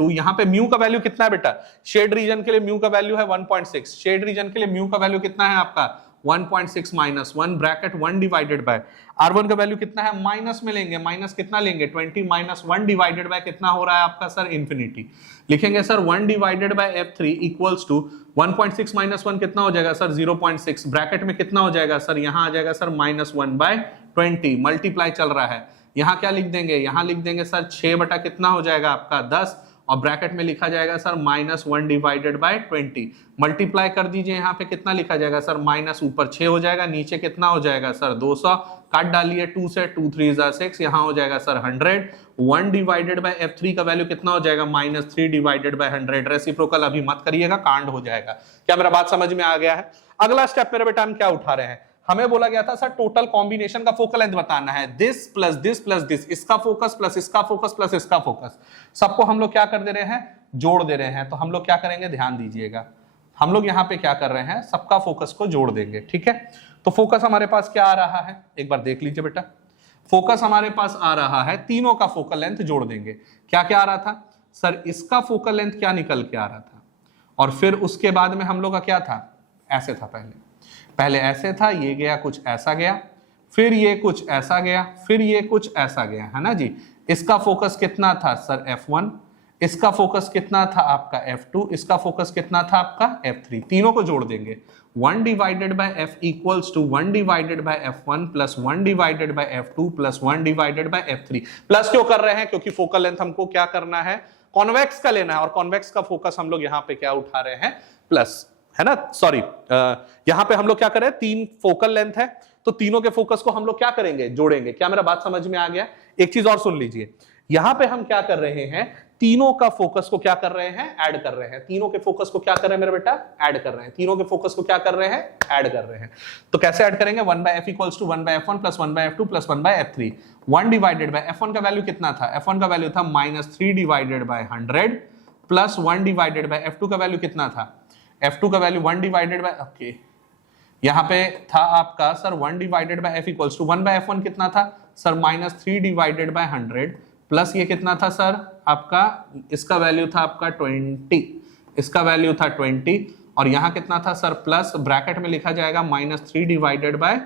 = यहां पे म्यू का वैल्यू कितना है बेटा, शेड रीजन के लिए म्यू का वैल्यू है 1.6, शेड रीजन के लिए म्यू का वैल्यू कितना है आपका 1.6 - 1 ब्रैकेट 1 डिवाइडेड बाय R1 का वैल्यू कितना है, माइनस में लेंगे, माइनस कितना लेंगे 20 - 1 डिवाइडेड बाय कितना हो रहा है आपका सर इन्फिनिटी। लिखेंगे सर 1 डिवाइडेड बाय f3 = 1.6 - 1 कितना हो जाएगा सर 0.6, ब्रैकेट में कितना हो जाएगा सर, यहां आ जाएगा सर -1/20, मल्टीप्लाई चल रहा है, यहां क्या लिख देंगे, यहां लिख देंगे सर 6 बटा कितना हो जाएगा आपका 10, और ब्रैकेट में लिखा जाएगा सर -1 डिवाइडेड बाय 20, मल्टीप्लाई कर दीजिए, यहाँ पे कितना लिखा जाएगा सर माइनस ऊपर 6 हो जाएगा, नीचे कितना हो जाएगा सर 200, काट डालिए 2 से, 2 3 = 6, यहाँ हो जाएगा सर 100। 1 डिवाइडेड बाय f3 का वैल्यू कितना हो जाएगा -3 डिवाइडेड बाय 100। रेसिप्रोकल अभी मत करिएगा, कांड हो जाएगा। क्या मेरा बात समझ में आ गया है? अगला स्टेप मेरे बेटा हम क्या उठा रहे हैं, हमें बोला गया था सर टोटल कॉम्बिनेशन का फोकल लेंथ बताना है, this plus this plus this, इसका फोकस प्लस इसका फोकस प्लस इसका फोकस, सबको हम लोग क्या कर दे रहे हैं, जोड़ दे रहे हैं। तो हम लोग क्या करेंगे, ध्यान दीजिएगा, हम लोग यहाँ पे क्या कर रहे हैं, सबका फोकस को जोड़ देंगे, ठीक है। तो फोकस हमारे पास क्या आ रहा है, एक बार देख लीजिए बेटा, फोकस हमारे पास आ रहा है, तीनों का फोकल लेंथ जोड़ देंगे। क्या क्या आ रहा था सर, इसका फोकल लेंथ क्या निकल के आ रहा था, और फिर उसके बाद में हम लोग का क्या था, ऐसे था, पहले ऐसे था, ये गया कुछ ऐसा गया, फिर ये कुछ ऐसा गया, फिर ये कुछ ऐसा गया, है ना जी। इसका फोकस कितना था सर f1, इसका फोकस कितना था आपका f2, इसका फोकस कितना था आपका f3, तीनों को जोड़ देंगे। 1 divided by f = 1 divided by f1 + 1 divided by f2 + 1 divided bye f3। Plus क्यों कर रहे हैं, क्योंकि फोकल लेंथ हमको क्या करना है, कॉन्वेक्स का लेना है, और कॉन्वेक्स का फोकस हम लोग यहाँ पे क्या उठा रहे हैं, प्लस, है ना, सॉरी, यहां पे हम लोग क्या करें, 3 फोकल लेंथ है, तो तीनों के फोकस को हम लोग क्या करेंगे, जोड़ेंगे। क्या मेरा बात समझ में आ गया? एक चीज और सुन लीजिए, यहां पे हम क्या कर रहे हैं, तीनों का फोकस को क्या कर रहे हैं, ऐड कर रहे हैं। तीनों के फोकस को क्या कर रहे हैं मेरा बेटा, ऐड कर रहे हैं। तीनों के फोकस को क्या कर रहे हैं, ऐड कर रहे हैं। तो कैसे ऐड करेंगे, 1/f = 1/f1 + 1/f2 + 1/f3। 1 divided by f1 का वैल्यू कितना था, f1 का वैल्यू था -3 divided by 100 plus 1 divided by f2 का वैल्यू कितना था, f2 का वैल्यू 1 डिवाइडेड बाय, ओके, यहां पे था आपका sir 1 divided by f = 1/f1 कितना था सर -3 डिवाइडेड बाय 100 प्लस ये कितना था सर आपका, इसका वैल्यू था आपका 20, इसका वैल्यू था 20, और यहां कितना था सर प्लस, ब्रैकेट में लिखा जाएगा -3 डिवाइडेड बाय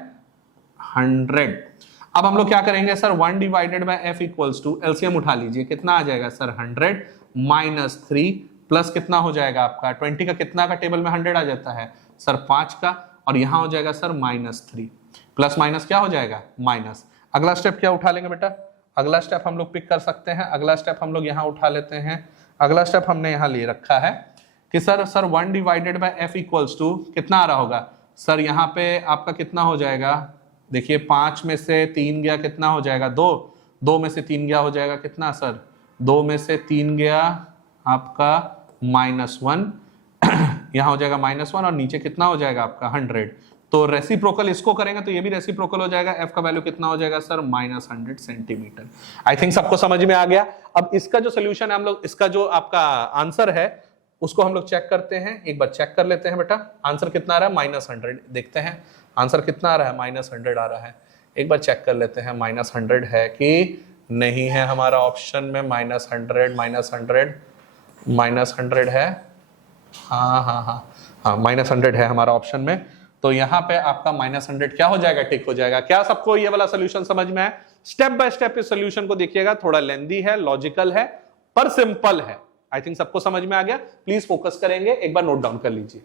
100। अब हम लोग क्या करेंगे sir, 1 divided by f = LCM उठा लीजिए, कितना आ जाएगा सर 100 - 3 प्लस कितना हो जाएगा आपका 20 का, कितना का टेबल में 100 आ जाता है सर 5 का, और यहां हो जाएगा सर -3, प्लस माइनस क्या हो जाएगा, माइनस। अगला स्टेप क्या उठा लेंगे बेटा, अगला स्टेप हम लोग पिक कर सकते हैं, अगला स्टेप हम लोग यहाँ उठा लेते हैं। अगला स्टेप हमने यहाँ ले रखा है कि सर 1 डिवाइडेड बाय f = कितना आ रहा होगा सर, यहाँ पे आपका कितना हो जाएगा देखिए 5 में से 3 गया कितना हो जाएगा 2, 2 में से 3 गया हो जाएगा कितना सर 2 में से 3 गया आपका -1 यहां हो जाएगा -1 और नीचे कितना हो जाएगा आपका 100। तो रेसिप्रोकल इसको करेंगे तो ये भी रेसिप्रोकल हो जाएगा, एफ का वैल्यू कितना हो जाएगा सर -100 सेंटीमीटर। आई थिंक सबको समझ में आ गया। अब इसका जो सोल्यूशन है हम लोग, इसका जो आपका आंसर है उसको हम लोग चेक करते हैं, एक बार चेक कर लेते हैं बेटा। आंसर कितना आ रहा है -100, देखते हैं आंसर कितना आ रहा है -100 आ रहा है। एक बार चेक कर लेते हैं -100 है कि नहीं है हमारा ऑप्शन में। -100 है, हाँ -100 है हमारा ऑप्शन में। तो यहाँ पे आपका -100 क्या हो जाएगा, टिक हो जाएगा। क्या सबको ये वाला सोल्यूशन समझ में है? स्टेप बाय स्टेप इस सोल्यूशन को देखिएगा, थोड़ा लेंदी है, लॉजिकल है, पर सिंपल है। आई थिंक सबको समझ में आ गया। प्लीज फोकस करेंगे, एक बार नोट डाउन कर लीजिए।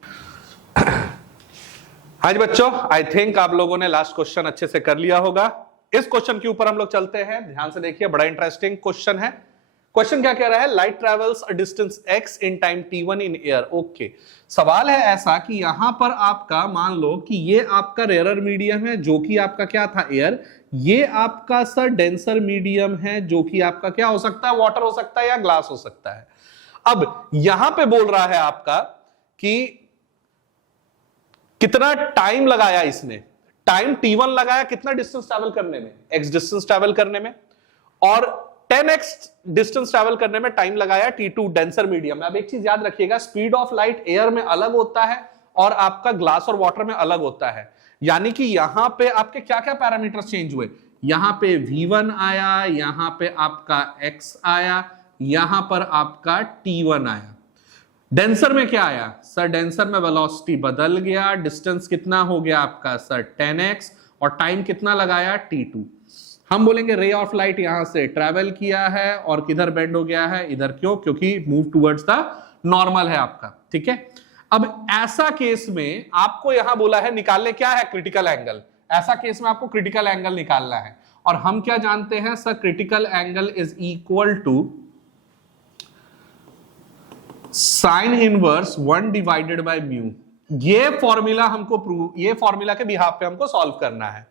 हाँ जी बच्चों, आई थिंक आप लोगों ने लास्ट क्वेश्चन अच्छे से कर लिया होगा। इस क्वेश्चन के ऊपर हम लोग चलते हैं, ध्यान से देखिए, बड़ा इंटरेस्टिंग क्वेश्चन है। क्वेश्चन क्या कह रहा है? Light travels a distance x in time t1 in air. Okay, सवाल है ऐसा कि यहां पर आपका मान लो कि ये आपका रेयर मीडियम है जो कि आपका क्या था, एयर। ये आपका सर डेंसर मीडियम है जो कि आपका क्या हो सकता है, वाटर हो सकता है या ग्लास हो सकता है। अब यहां पे बोल रहा है आपका कि कितना टाइम लगाया इसने, टाइम t1 लगाया कितना डिस्टेंस ट्रैवल करने में, x डिस्टेंस ट्रैवल करने में, और 10x डिस्टेंस ट्रैवल करने में टाइम लगाया t2 डेंसर मीडियम में। अब एक चीज याद रखिएगा, स्पीड ऑफ लाइट एयर में अलग होता है और आपका ग्लास और वाटर में अलग होता है। यानी कि यहां पे आपके क्या क्या पैरामीटर्स चेंज हुए, यहां पे v1 आया, यहां पे आपका x आया, यहां पर आपका t1 आया। डेंसर में क्या आया सर? डेंसर में वेलोसिटी बदल गया, डिस्टेंस कितना हो गया आपका सर 10x, और टाइम कितना लगाया t2। हम बोलेंगे रे ऑफ लाइट यहां से ट्रैवल किया है और किधर बेंड हो गया है, इधर। क्यों? क्योंकि मूव टुवर्ड्स द नॉर्मल है आपका, ठीक है। अब ऐसा केस में आपको यहां बोला है निकालने क्या है, क्रिटिकल एंगल। ऐसा केस में आपको क्रिटिकल एंगल निकालना है, और हम क्या जानते हैं sir, critical angle is equal to sine inverse 1 divided by mu. ये फॉर्मूला हमको प्रूव, ये फॉर्मूला के बिहाफ पे हमको सॉल्व करना है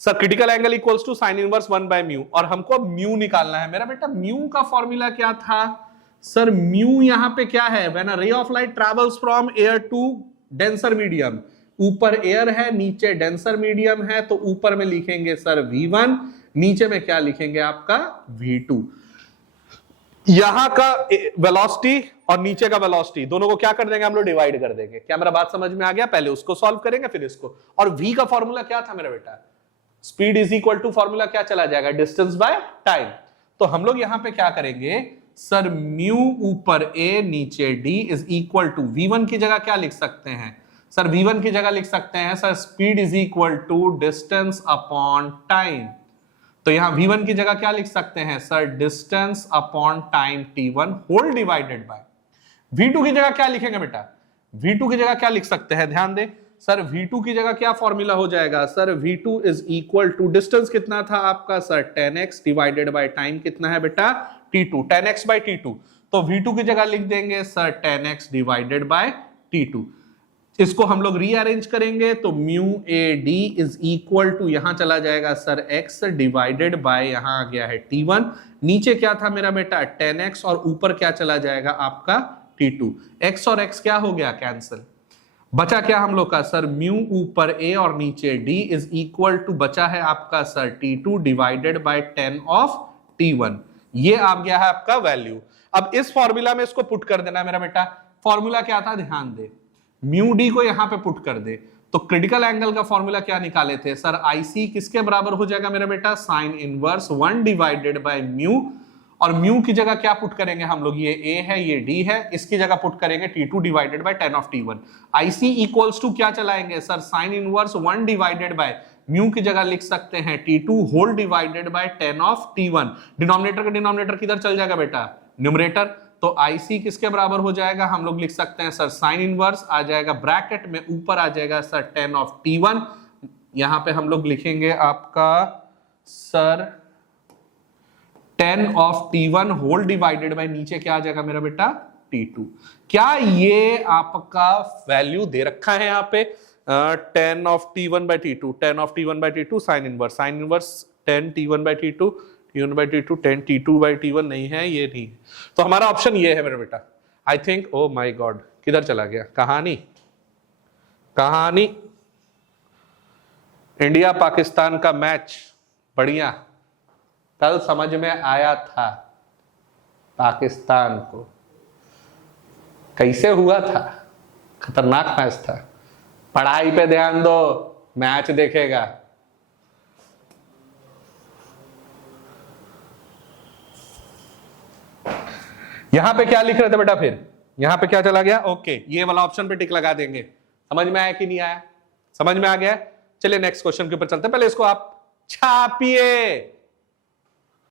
sir. Critical angle equals to sine inverse 1 by mu, और हमको अब म्यू निकालना है। मेरा बेटा म्यू का फॉर्मूला क्या था सर? म्यू यहां पे क्या है, when a ray of light travels from air to denser medium. ऊपर एयर है, नीचे डेंसर मीडियम है, तो ऊपर में लिखेंगे सर v1, नीचे में क्या लिखेंगे आपका v2। यहां का वेलोसिटी और नीचे का वेलोसिटी दोनों को क्या कर देंगे हम लोग, डिवाइड कर देंगे। क्या मेरा बात समझ में आ गया? पहले उसको सॉल्व करेंगे फिर इसको। और v का फॉर्मूला क्या था मेरा बेटा? Speed is equal to formula क्या चला जाएगा, डिस्टेंस बाय टाइम। तो हम लोग यहां पे क्या करेंगे सर, म्यू ऊपर a नीचे d is equal to v1 की जगह क्या लिख सकते हैं सर? v1 की जगह लिख सकते हैं sir speed is equal to distance upon time. तो यहां v1 की जगह क्या लिख सकते हैं sir? Distance upon time t1 whole divided by. v2 की जगह क्या लिखेंगे बेटा? v2 की जगह क्या लिख सकते हैं, ध्यान दे सर। v2 की जगह क्या फॉर्मूला हो जाएगा sir? v2 is equal to distance कितना था आपका sir 10x divided by time कितना है बेटा t2, 10x बाय t2। तो v2 की जगह लिख देंगे sir 10x divided by t2। इसको हम लोग रीअरेंज करेंगे तो mu A D is equal to यहां चला जाएगा सर x डिवाइडेड बाय यहां आ गया है t1, नीचे क्या था मेरा बेटा 10x, और ऊपर क्या चला जाएगा आपका t2। x और x क्या हो गया, कैंसिल। बचा क्या हम लोग का सर? म्यू ऊपर a और नीचे d इज इक्वल टू बचा है आपका sir t2 divided by 10 of t1। ये आ गया है आपका वैल्यू। अब इस फॉर्मूला में इसको पुट कर देना है मेरा बेटा। फॉर्मूला क्या था, ध्यान दे, म्यू डी को यहां पे पुट कर दे। तो क्रिटिकल एंगल का फॉर्मूला क्या निकाले थे सर? आईसी किसके बराबर हो जाएगा मेरा बेटा? Sign inverse 1 divided by mu, और म्यू की जगह क्या पुट करेंगे हम लोग? ये ए है, ये डी है, इसकी जगह पुट करेंगे t2 divided by 10 of t1। IC equals to क्या चलाएंगे sir? Sine inverse 1 divided by mu की जगह लिख सकते हैं t2 whole divided by 10 of t1। Denominator का डिनोमिनेटर किधर चल जाएगा बेटा? न्यूमरेटर। तो IC किसके बराबर हो जाएगा? हम लोग लिख सकते हैं सर साइन इनवर्स आ जाएगा ब्रैकेट में, ऊपर आ जाएगा सर 10 ऑफ t1। यहां पे हम लोग लिखेंगे आपका sir 10 of t1 whole divided by नीचे क्या आ जाएगा मेरा बेटा? t2। क्या ये आपका वैल्यू दे रखा है यहाँ पे? 10 of T1 by T2, 10 of T1 by T2 sine inverse 10 T1 by T2, T1 by T2, 10 T2 by T1 नहीं है, ये नहीं है। तो हमारा ऑप्शन ये है मेरे बेटा। I think, O my God, किधर चला गया कहानी? इंडिया पाकिस्तान का मैच बढ़िया, कल समझ में आया था पाकिस्तान को कैसे हुआ था, खतरनाक मैच था। पढ़ाई पे ध्यान दो, मैच देखेगा। यहां पे क्या लिख रहे थे बेटा? फिर यहां पे क्या चला गया? ओके, ये वाला ऑप्शन पे टिक लगा देंगे। समझ में आया कि नहीं आया? समझ में आ गया? चलिए नेक्स्ट क्वेश्चन के ऊपर चलते हैं। पहले इसको आप छापिए।